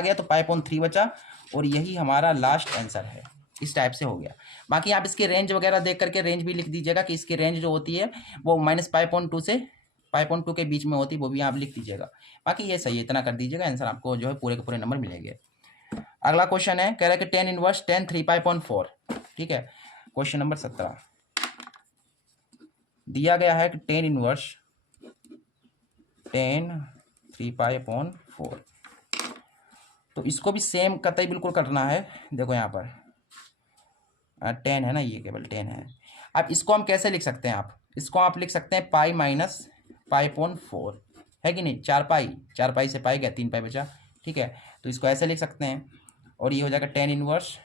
गया तो π/3 बचा, और यही हमारा लास्ट आंसर है। इस टाइप से हो गया। बाकी आप इसकी रेंज वगैरह देख करके रेंज भी लिख दीजिएगा कि इसकी रेंज जो होती है वो -π/2 से π/2 के बीच में होती है, वो भी आप लिख दीजिएगा। बाकी ये सही है, इतना कर दीजिएगा, आंसर आपको जो है पूरे के पूरे नंबर मिलेंगे। अगला क्वेश्चन है, कह रहा है कि टेन इनवर्स टेन 3π/4। ठीक है, क्वेश्चन नंबर 17 दिया गया है कि टेन इनवर्स टेन 3π/4, तो इसको भी सेम कतई बिल्कुल करना है। देखो यहाँ पर 10 है ना, ये केवल 10 है। अब इसको हम कैसे लिख सकते हैं, इसको आप लिख सकते हैं पाई माइनस π/4, है कि नहीं, 4π से पाई गया, 3π बचा। ठीक है, तो इसको ऐसे लिख सकते हैं, और ये हो जाएगा टेन इनवर्स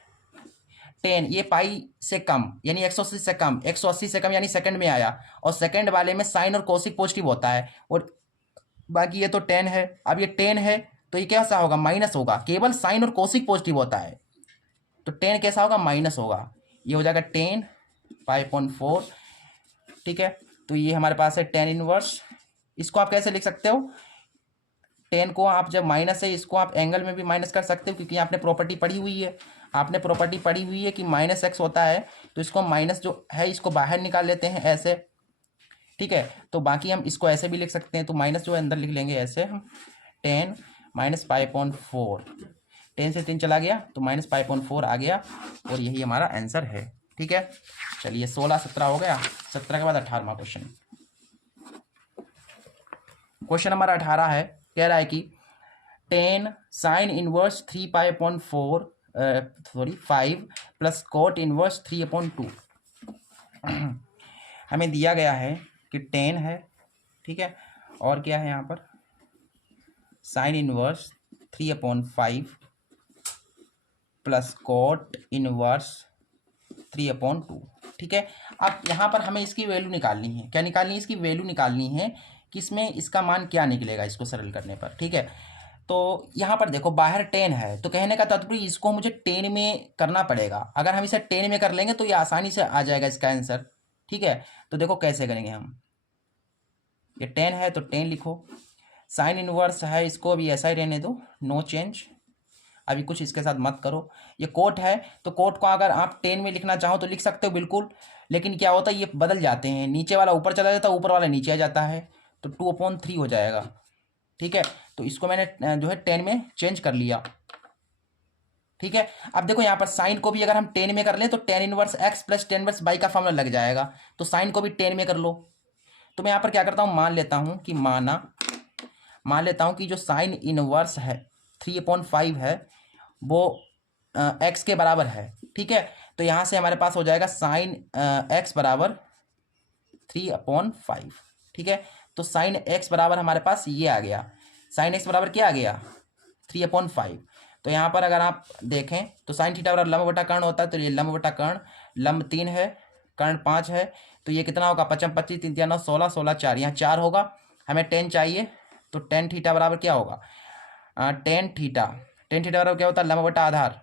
10, ये पाई से कम यानी 180 से कम, 180 से कम यानी सेकंड में आया, और सेकंड वाले में साइन और कोसिक पॉजिटिव होता है, और बाकी ये तो 10 है। अब ये 10 है तो ये कैसा होगा, माइनस होगा, केवल साइन और कोसिक पॉजिटिव होता है, तो 10 कैसा होगा, माइनस होगा, ये हो जाएगा 10π/4। ठीक है, तो ये हमारे पास है 10 इनवर्स। इसको आप कैसे लिख सकते हो, 10 को आप जब माइनस है, इसको आप एंगल में भी माइनस कर सकते हो, क्योंकि आपने प्रॉपर्टी पढ़ी हुई है, कि -x होता है, तो इसको माइनस जो है इसको बाहर निकाल लेते हैं ऐसे। ठीक है, तो बाकी हम इसको ऐसे भी लिख सकते हैं, तो माइनस जो है अंदर लिख लेंगे ऐसे हम, 10 -π/4, 10 से 3 चला गया तो -π/4 आ गया, और यही हमारा आंसर है। ठीक है, चलिए 16 17 हो गया। 17 के बाद 18वां क्वेश्चन, क्वेश्चन नंबर 18 है, कह रहा है कि 10 sine inverse 3π/4 sorry 5 plus cot inverse 3/2 हमें दिया गया है कि 10 है, ठीक है, और क्या है यहाँ पर sine inverse 3/5 plus cot inverse 3/2, ठीक है। अब यहाँ पर हमें इसकी वैल्यू निकालनी है। क्या निकालनी है? इसकी वैल्यू निकालनी है कि इसमें इसका मान क्या निकलेगा इसको सरल करने पर, ठीक है। तो यहाँ पर देखो बाहर 10 है, तो कहने का तात्पर्य इसको मुझे 10 में करना पड़ेगा। अगर हम इसे 10 में कर लेंगे तो ये आसानी से आ जाएगा इसका आंसर, ठीक है। तो देखो कैसे करेंगे हम, ये 10 है तो 10 लिखो, साइन इनवर्स है इसको अभी ऐसा ही रहने दो, नो चेंज, अभी कुछ इसके साथ मत करो। ये कोट है तो कोट को अगर आप 10 में लिखना चाहो तो लिख सकते हो बिल्कुल, लेकिन क्या होता है ये बदल जाते हैं, नीचे वाला ऊपर चला जाता है, ऊपर वाला नीचे आ जाता है, तो 2/3 हो जाएगा, ठीक है। तो इसको मैंने जो है 10 में चेंज कर लिया, ठीक है। अब देखो यहाँ पर साइन को भी अगर हम 10 में कर लें तो 10 inverse x plus 10 inverse by का फॉर्मूला लग जाएगा, तो साइन को भी 10 में कर लो। तो मैं यहाँ पर क्या करता हूँ, मान लेता हूँ कि मान लेता हूँ कि जो साइन इनवर्स है 3/5 है वो एक्स के बराबर है, ठीक है। तो यहाँ से हमारे पास हो जाएगा साइन एक्स बराबर 3/5, ठीक है। तो साइन एक्स बराबर हमारे पास ये आ गया, साइन एक्स बराबर क्या आ गया 3/5। तो यहाँ पर अगर आप देखें तो साइन थीटा बराबर लंब बटा कर्ण होता है, तो ये लंब बटा कर्ण, लंब 3 है, कर्ण 5 है, तो ये कितना होगा 5 25 3 3 9 16 16 4, यहाँ 4 होगा, हमें 10 चाहिए, तो टेन थीटा बराबर क्या होगा टेन थीटा बराबर क्या होता है लंब बटा आधार,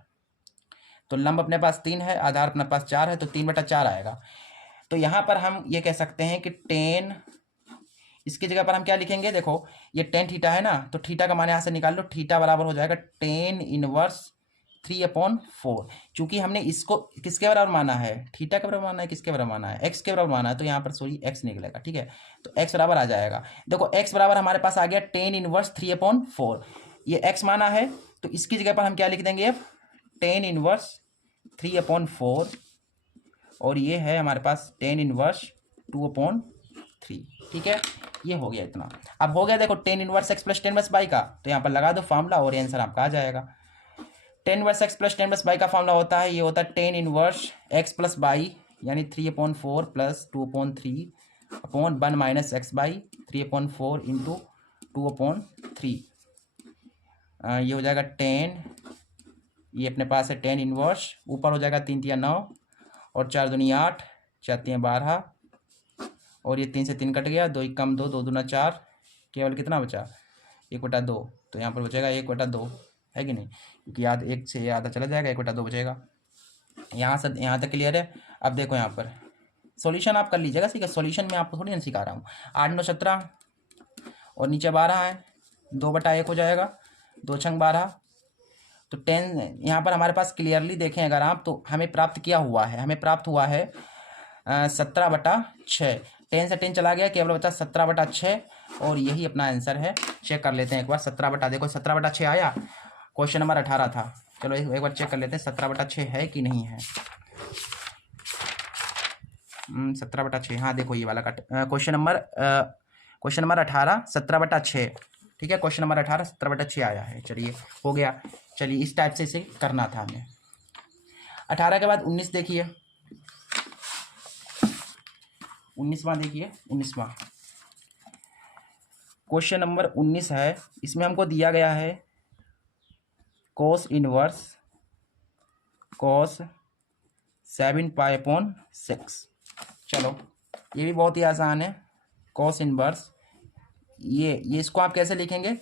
तो लंब अपने पास 3 है, आधार अपने पास 4 है, तो 3/4 आएगा। तो यहाँ पर हम ये कह सकते हैं कि 10, इसकी जगह पर हम क्या लिखेंगे, देखो ये 10 थीटा है ना, तो थीटा का मान यहाँ से निकाल लो, थीटा बराबर हो जाएगा 10 इनवर्स 3/4। चूंकि हमने इसको किसके बराबर माना है, थीटा के बराबर माना है, किसके बराबर माना है, एक्स के बराबर माना है, तो यहाँ पर सॉरी एक्स निकलेगा, ठीक है। तो एक्स बराबर आ जाएगा, देखो एक्स बराबर हमारे पास आ गया 10 इनवर्स 3/4, ये एक्स माना है, तो इसकी जगह पर हम क्या लिख देंगे, 10 इनवर्स 3/4, और ये है हमारे पास 10 इनवर्स 2/3, ठीक है। ये हो गया इतना। अब हो गया देखो 10 inverse x plus 10 inverse by का, तो यहाँ पर लगा दो फार्मूला और आंसर आपका आ जाएगा। 10 inverse x plus 10 inverse by का फार्मूला होता है, ये होता है 10 इनवर्स एक्स प्लस बाई यानी 3/4 plus 2/3/1 minus x by 3/4 into 2/3, ये हो जाएगा 10, ये अपने पास है 10 इनवर्स, ऊपर हो जाएगा 3 3 9 और 4 दूनी 8, 4 3 12, और ये 3 से 3 कट गया, 2 कम 2, 2 दूना 4, केवल कितना बचा 1/2, तो यहाँ पर बचेगा 1/2, है कि नहीं, क्योंकि याद 1 से आधा चला जाएगा, 1/2 बचेगा। यहाँ से यहाँ तक क्लियर है। अब देखो यहाँ पर सॉल्यूशन आप कर लीजिएगा, ठीक है, सॉल्यूशन में आपको थोड़ी ना सिखा रहा हूँ। 8 9 17 और नीचे 12 है, 2/1 हो जाएगा, 2 छंग 12, तो 10 यहाँ पर हमारे पास क्लियरली देखें अगर आप, तो हमें प्राप्त किया हुआ है, हमें प्राप्त हुआ है 17/6, 10 से 10 चला गया, केवल बचा 17/6, और यही अपना आंसर है। चेक कर लेते हैं एक बार, 17/6 आया, क्वेश्चन नंबर 18 था। चलो एक बार चेक कर लेते हैं 17/6 है कि नहीं है। 17/6, हाँ देखो ये वाला क्वेश्चन नंबर 18 17/6, ठीक है, क्वेश्चन नंबर 18 17/6 आया है। चलिए हो गया, चलिए इस टाइप से इसे करना था हमें। 18 के बाद 19 देखिए, 19वां देखिए, 19वां क्वेश्चन नंबर 19 है। इसमें हमको दिया गया है cos इनवर्स cos 7π/6। चलो ये भी बहुत ही आसान है, cos इनवर्स, ये इसको आप कैसे लिखेंगे,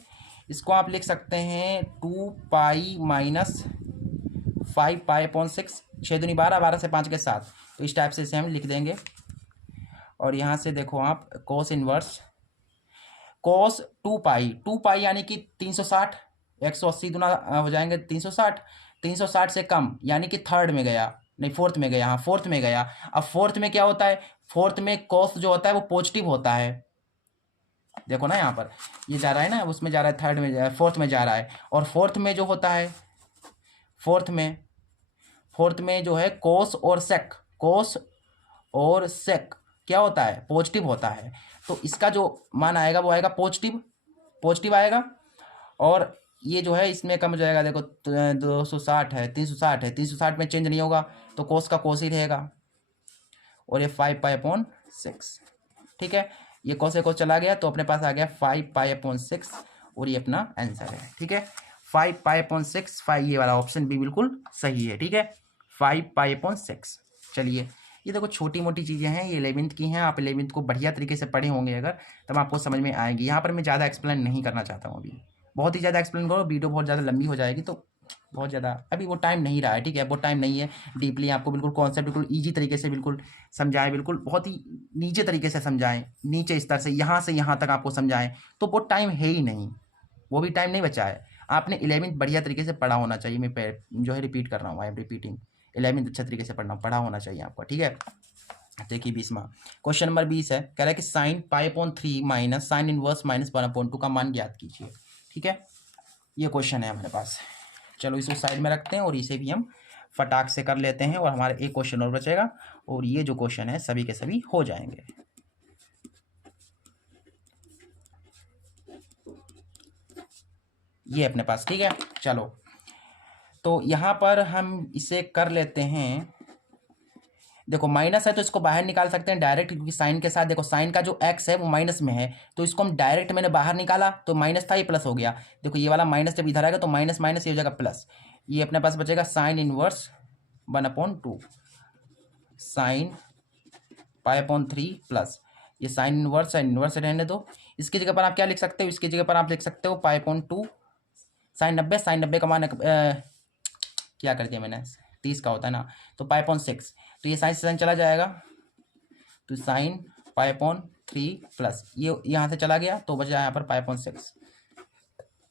इसको आप लिख सकते हैं 2π माइनस 5π/6, 6 दूनी 12, 12 से 5 के 7, तो इस टाइप से इसे हम लिख देंगे। और यहाँ से देखो आप cos इनवर्स cos 2π यानी कि 360, 180 गुना हो जाएंगे 360, 360 से कम यानी कि थर्ड में गया, नहीं फोर्थ में गया, हाँ फोर्थ में गया। अब फोर्थ में क्या होता है, फोर्थ में cos जो होता है वो पॉजिटिव होता है, देखो ना यहाँ पर ये जा रहा है ना, उसमें जा रहा है, थर्ड में फोर्थ में जा रहा है, और फोर्थ में जो होता है, फोर्थ में जो है cos और sec क्या होता है, पॉजिटिव होता है, तो इसका जो मान आएगा वो आएगा पॉजिटिव आएगा। और ये जो है इसमें कम हो जाएगा, देखो 260 है, 360 है, 360 में चेंज नहीं होगा तो कोस का कोस ही रहेगा, और ये 5 पाई/6, ठीक है। ये कोस से कोस चला गया तो अपने पास आ गया 5 पाई/6, और ये अपना आंसर है, ठीक है। 5 पाई/6, 5, ये वाला ऑप्शन भी बिल्कुल सही है, ठीक है। 5 पाई/6। चलिए, ये देखो छोटी मोटी चीज़ें हैं, ये 11th की हैं। आप 11th को बढ़िया तरीके से पढ़े होंगे अगर, तब आपको समझ में आएगी। यहाँ पर मैं ज़्यादा एक्सप्लेन नहीं करना चाहता हूँ अभी, बहुत ही ज़्यादा एक्सप्लेन करो वीडियो बहुत ज़्यादा लंबी हो जाएगी, तो बहुत ज़्यादा अभी वो टाइम नहीं रहा है, ठीक है। वो टाइम नहीं है डीपली आपको बिल्कुल कॉन्सेप्ट बिल्कुल ईजी तरीके से बिल्कुल समझाएं, बिल्कुल बहुत ही नीचे तरीके से समझाएं, नीचे स्तर से यहाँ तक आपको समझाएं, तो वो टाइम है ही नहीं, वो भी टाइम नहीं बचा है। आपने 11th बढ़िया तरीके से पढ़ा होना चाहिए। मैं जो है रिपीट कर रहा हूँ, आई एम रिपीटिंग, 11th अच्छे तरीके से पढ़ा होना चाहिए आपका, ठीक है। देखिए 20वां क्वेश्चन नंबर 20 है, कह रहा है कि साइन π/3 माइनस साइन इनवर्स -1/2 का मान ज्ञात कीजिए, ठीक है। ये क्वेश्चन है हमारे पास। चलो इसे साइड में रखते हैं और इसे भी हम फटाक से कर लेते हैं, और हमारा एक क्वेश्चन और बचेगा, और ये जो क्वेश्चन है सभी के सभी हो जाएंगे। ये अपने पास, ठीक है। चलो तो यहाँ पर हम इसे कर लेते हैं। देखो माइनस है तो इसको बाहर निकाल सकते हैं डायरेक्ट, क्योंकि साइन के साथ देखो साइन का जो एक्स है वो माइनस में है, तो इसको हम डायरेक्ट मैंने बाहर निकाला तो माइनस था, ये प्लस हो गया। देखो ये वाला माइनस जब इधर आएगा तो माइनस माइनस ये हो जाएगा प्लस। ये अपने पास बचेगा साइन इनवर्स 1/2, साइन π/3 प्लस ये साइन इनवर्स रहने दो। इसकी जगह पर आप क्या लिख सकते हो, इसकी जगह पर आप लिख सकते हो π/2 साइन 90 का मान क्या कर दिया मैंने, 30 का होता है ना, तो π/6, तो ये साइन से साइन चला जाएगा, तो साइन π/3 प्लस ये यहाँ से चला गया तो बचा यहाँ पर π/6,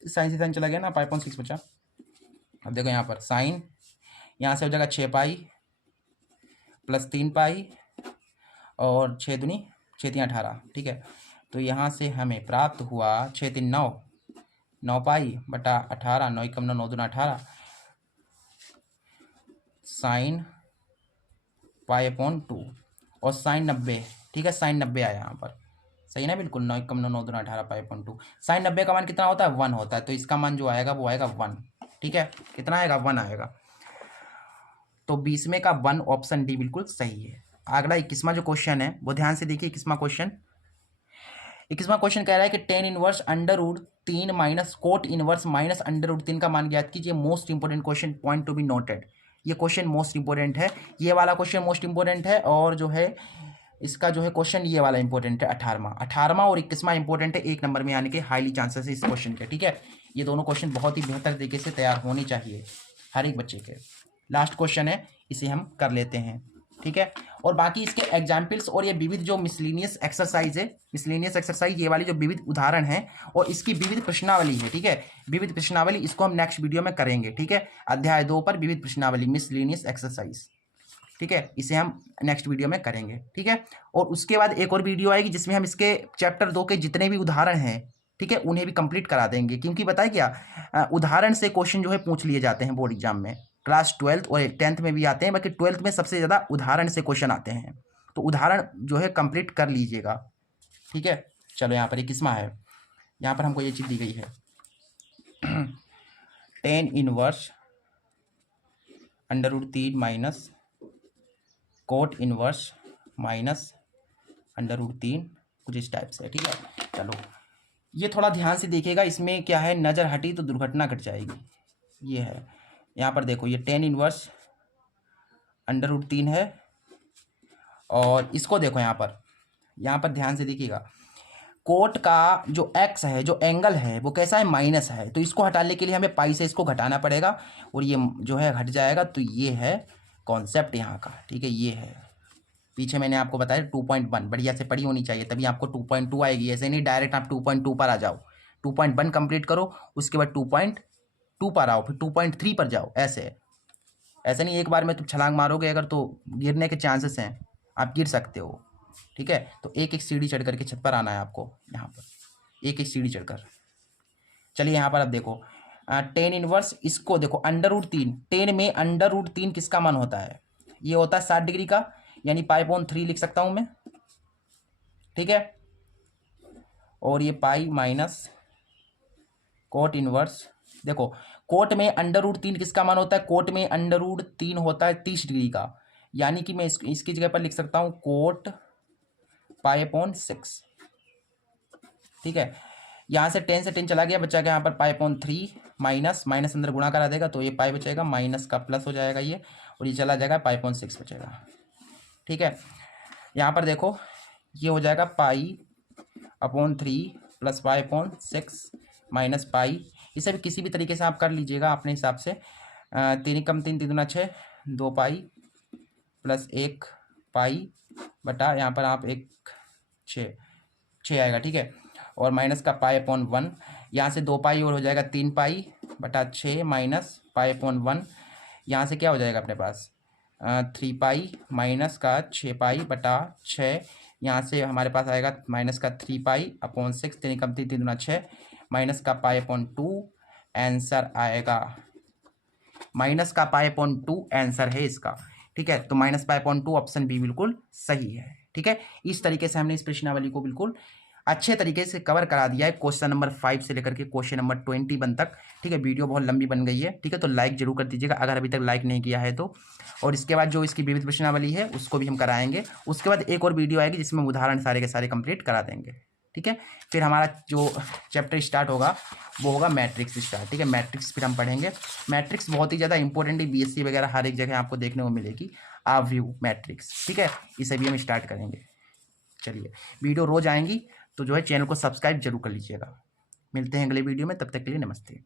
साइन से साइन चला गया ना, π/6 बचा। अब देखो यहाँ पर साइन यहाँ से हो जाएगा 6 पाई प्लस 3 पाई और 6 दूनी 6 3 18, ठीक है। तो यहाँ से हमें प्राप्त हुआ 6 3 9, 9 पाई बटा 18, 9 कम 9, 9 दूना 18, साइन π/2 और साइन 90, ठीक है। साइन 90 आया यहाँ पर, सही ना, बिल्कुल 9 कम 9, 9 दूना 18, π/2। साइन 90 का मान कितना होता है, 1 होता है, तो इसका मान जो आएगा वो आएगा 1, ठीक है। कितना आएगा, 1 आएगा। तो 20वें का 1 ऑप्शन डी बिल्कुल सही है। अगला 21वां जो क्वेश्चन है वो ध्यान से देखिए। 21वां क्वेश्चन कह रहा है कि tan inverse √3 minus cot inverse minus √3 का मान ज्ञात कीजिए। Most important question, point to be noted. ये क्वेश्चन मोस्ट इंपोर्टेंट है, ये वाला क्वेश्चन मोस्ट इंपोर्टेंट है, और जो है इसका जो है क्वेश्चन ये वाला इंपॉर्टेंट है, 18वां और 21वां इंपॉर्टेंट है, 1 नंबर में आने के हाईली चांसेस है इस क्वेश्चन के, ठीक है। ये दोनों क्वेश्चन बहुत ही बेहतर तरीके से तैयार होने चाहिए हर एक बच्चे के। लास्ट क्वेश्चन है, इसे हम कर लेते हैं, ठीक है। और बाकी इसके एग्जाम्पल्स और ये विविध जो मिसलेनियस एक्सरसाइज है, मिसलेनियस एक्सरसाइज ये वाली जो विविध उदाहरण है और इसकी विविध प्रश्नावली है, ठीक है। विविध प्रश्नावली इसको हम नेक्स्ट वीडियो में करेंगे, ठीक है। अध्याय 2 पर विविध प्रश्नावली मिसलेनियस एक्सरसाइज, ठीक है, इसे हम नेक्स्ट वीडियो में करेंगे, ठीक है। और उसके बाद एक और वीडियो आएगी जिसमें हम इसके चैप्टर 2 के जितने भी उदाहरण हैं, ठीक है, उन्हें भी कंप्लीट करा देंगे, क्योंकि बताए क्या उदाहरण से क्वेश्चन जो है पूछ लिए जाते हैं बोर्ड एग्जाम में। क्लास 12 और 10th में भी आते हैं, बाकी 12th में सबसे ज़्यादा उदाहरण से क्वेश्चन आते हैं, तो उदाहरण जो है कंप्लीट कर लीजिएगा, ठीक है। चलो यहाँ पर 21वां है, यहाँ पर हमको ये चीज़ दी गई है tan inverse √3 minus cot inverse minus √3, कुछ इस टाइप से, ठीक है। चलो ये थोड़ा ध्यान से देखिएगा, इसमें क्या है, नज़र हटी तो दुर्घटना घट जाएगी। ये है यहाँ पर देखो, ये टेन इनवर्स √3 है, और इसको देखो यहाँ पर ध्यान से देखिएगा, कोट का जो एक्स है, जो एंगल है वो कैसा है, माइनस है, तो इसको हटाने के लिए हमें पाई से इसको घटाना पड़ेगा, और ये जो है हट जाएगा। तो ये है कॉन्सेप्ट यहाँ का, ठीक है। ये है, पीछे मैंने आपको बताया 2.1 बढ़िया से पढ़ी होनी चाहिए, तभी आपको 2.2 आएगी, ऐसे नहीं डायरेक्ट आप 2.2 पर आ जाओ। 2.1 कंप्लीट करो, उसके बाद 2.2 पर आओ, फिर 2.3 पर जाओ, ऐसे नहीं एक बार में तुम छलांग मारोगे अगर तो गिरने के चांसेस हैं, आप गिर सकते हो, ठीक है। तो एक एक सीढ़ी चढ़ करके छत पर आना है आपको, यहाँ पर एक एक सीढ़ी चढ़कर। चलिए यहाँ पर अब देखो टेन इनवर्स, इसको देखो √3, टेन में √3 किसका मान होता है, ये होता है 60 डिग्री का, यानी π/3 लिख सकता हूँ मैं, ठीक है। और ये पाई माइनस कोट इनवर्स देखो कोट में √3 किसका मान होता है, कोट में √3 होता है 30 डिग्री का, यानी कि मैं इसकी जगह पर लिख सकता हूँ कोट π/6। ठीक है, यहाँ से 10 से 10 चला गया, बचा गया यहाँ पर π/3 माइनस माइनस अंदर गुणा करा देगा तो ये पाई बचेगा, माइनस का प्लस हो जाएगा ये, और ये चला जाएगा π/6 बचेगा। ठीक है, यहाँ पर देखो ये हो जाएगा π/3 प्लस π/6 माइनस पाई। इसे भी किसी भी तरीके से आप कर लीजिएगा अपने हिसाब से। 3 कम 3 3 दूना 6, 2 पाई प्लस 1 पाई बटा यहाँ पर आप 6 आएगा। ठीक है, और माइनस का π/1, यहाँ से 2 पाई और हो जाएगा 3 पाई बटा 6 माइनस π/1, यहाँ से क्या हो जाएगा अपने पास 3 पाई माइनस का 6 पाई बटा 6, यहाँ से हमारे पास आएगा माइनस का 3 π/6, 3 कम 3 3 दूना 6 माइनस का π/2, आंसर आएगा माइनस का π/2 आंसर है इसका। ठीक है, तो माइनस π/2 ऑप्शन बी बिल्कुल सही है। ठीक है, इस तरीके से हमने इस प्रश्नावली को बिल्कुल अच्छे तरीके से कवर करा दिया है, क्वेश्चन नंबर 5 से लेकर के क्वेश्चन नंबर 21 तक। ठीक है, वीडियो बहुत लंबी बन गई है। ठीक है, तो लाइक जरूर कर दीजिएगा अगर अभी तक लाइक नहीं किया है तो, और इसके बाद जो इसकी विविध प्रश्नावली है उसको भी हम कराएंगे। उसके बाद एक और वीडियो आएगी जिसमें उदाहरण सारे के सारे कंप्लीट करा देंगे। ठीक है, फिर हमारा जो चैप्टर स्टार्ट होगा वो होगा मैट्रिक्स स्टार्ट। ठीक है, मैट्रिक्स फिर हम पढ़ेंगे। मैट्रिक्स बहुत ही ज़्यादा इंपॉर्टेंट है, बीएससी वगैरह हर एक जगह आपको देखने को मिलेगी, आव्यू मैट्रिक्स। ठीक है, इसे भी हम स्टार्ट करेंगे। चलिए, वीडियो रोज आएंगी तो जो है चैनल को सब्सक्राइब जरूर कर लीजिएगा। मिलते हैं अगले वीडियो में, तब तक के लिए नमस्ते।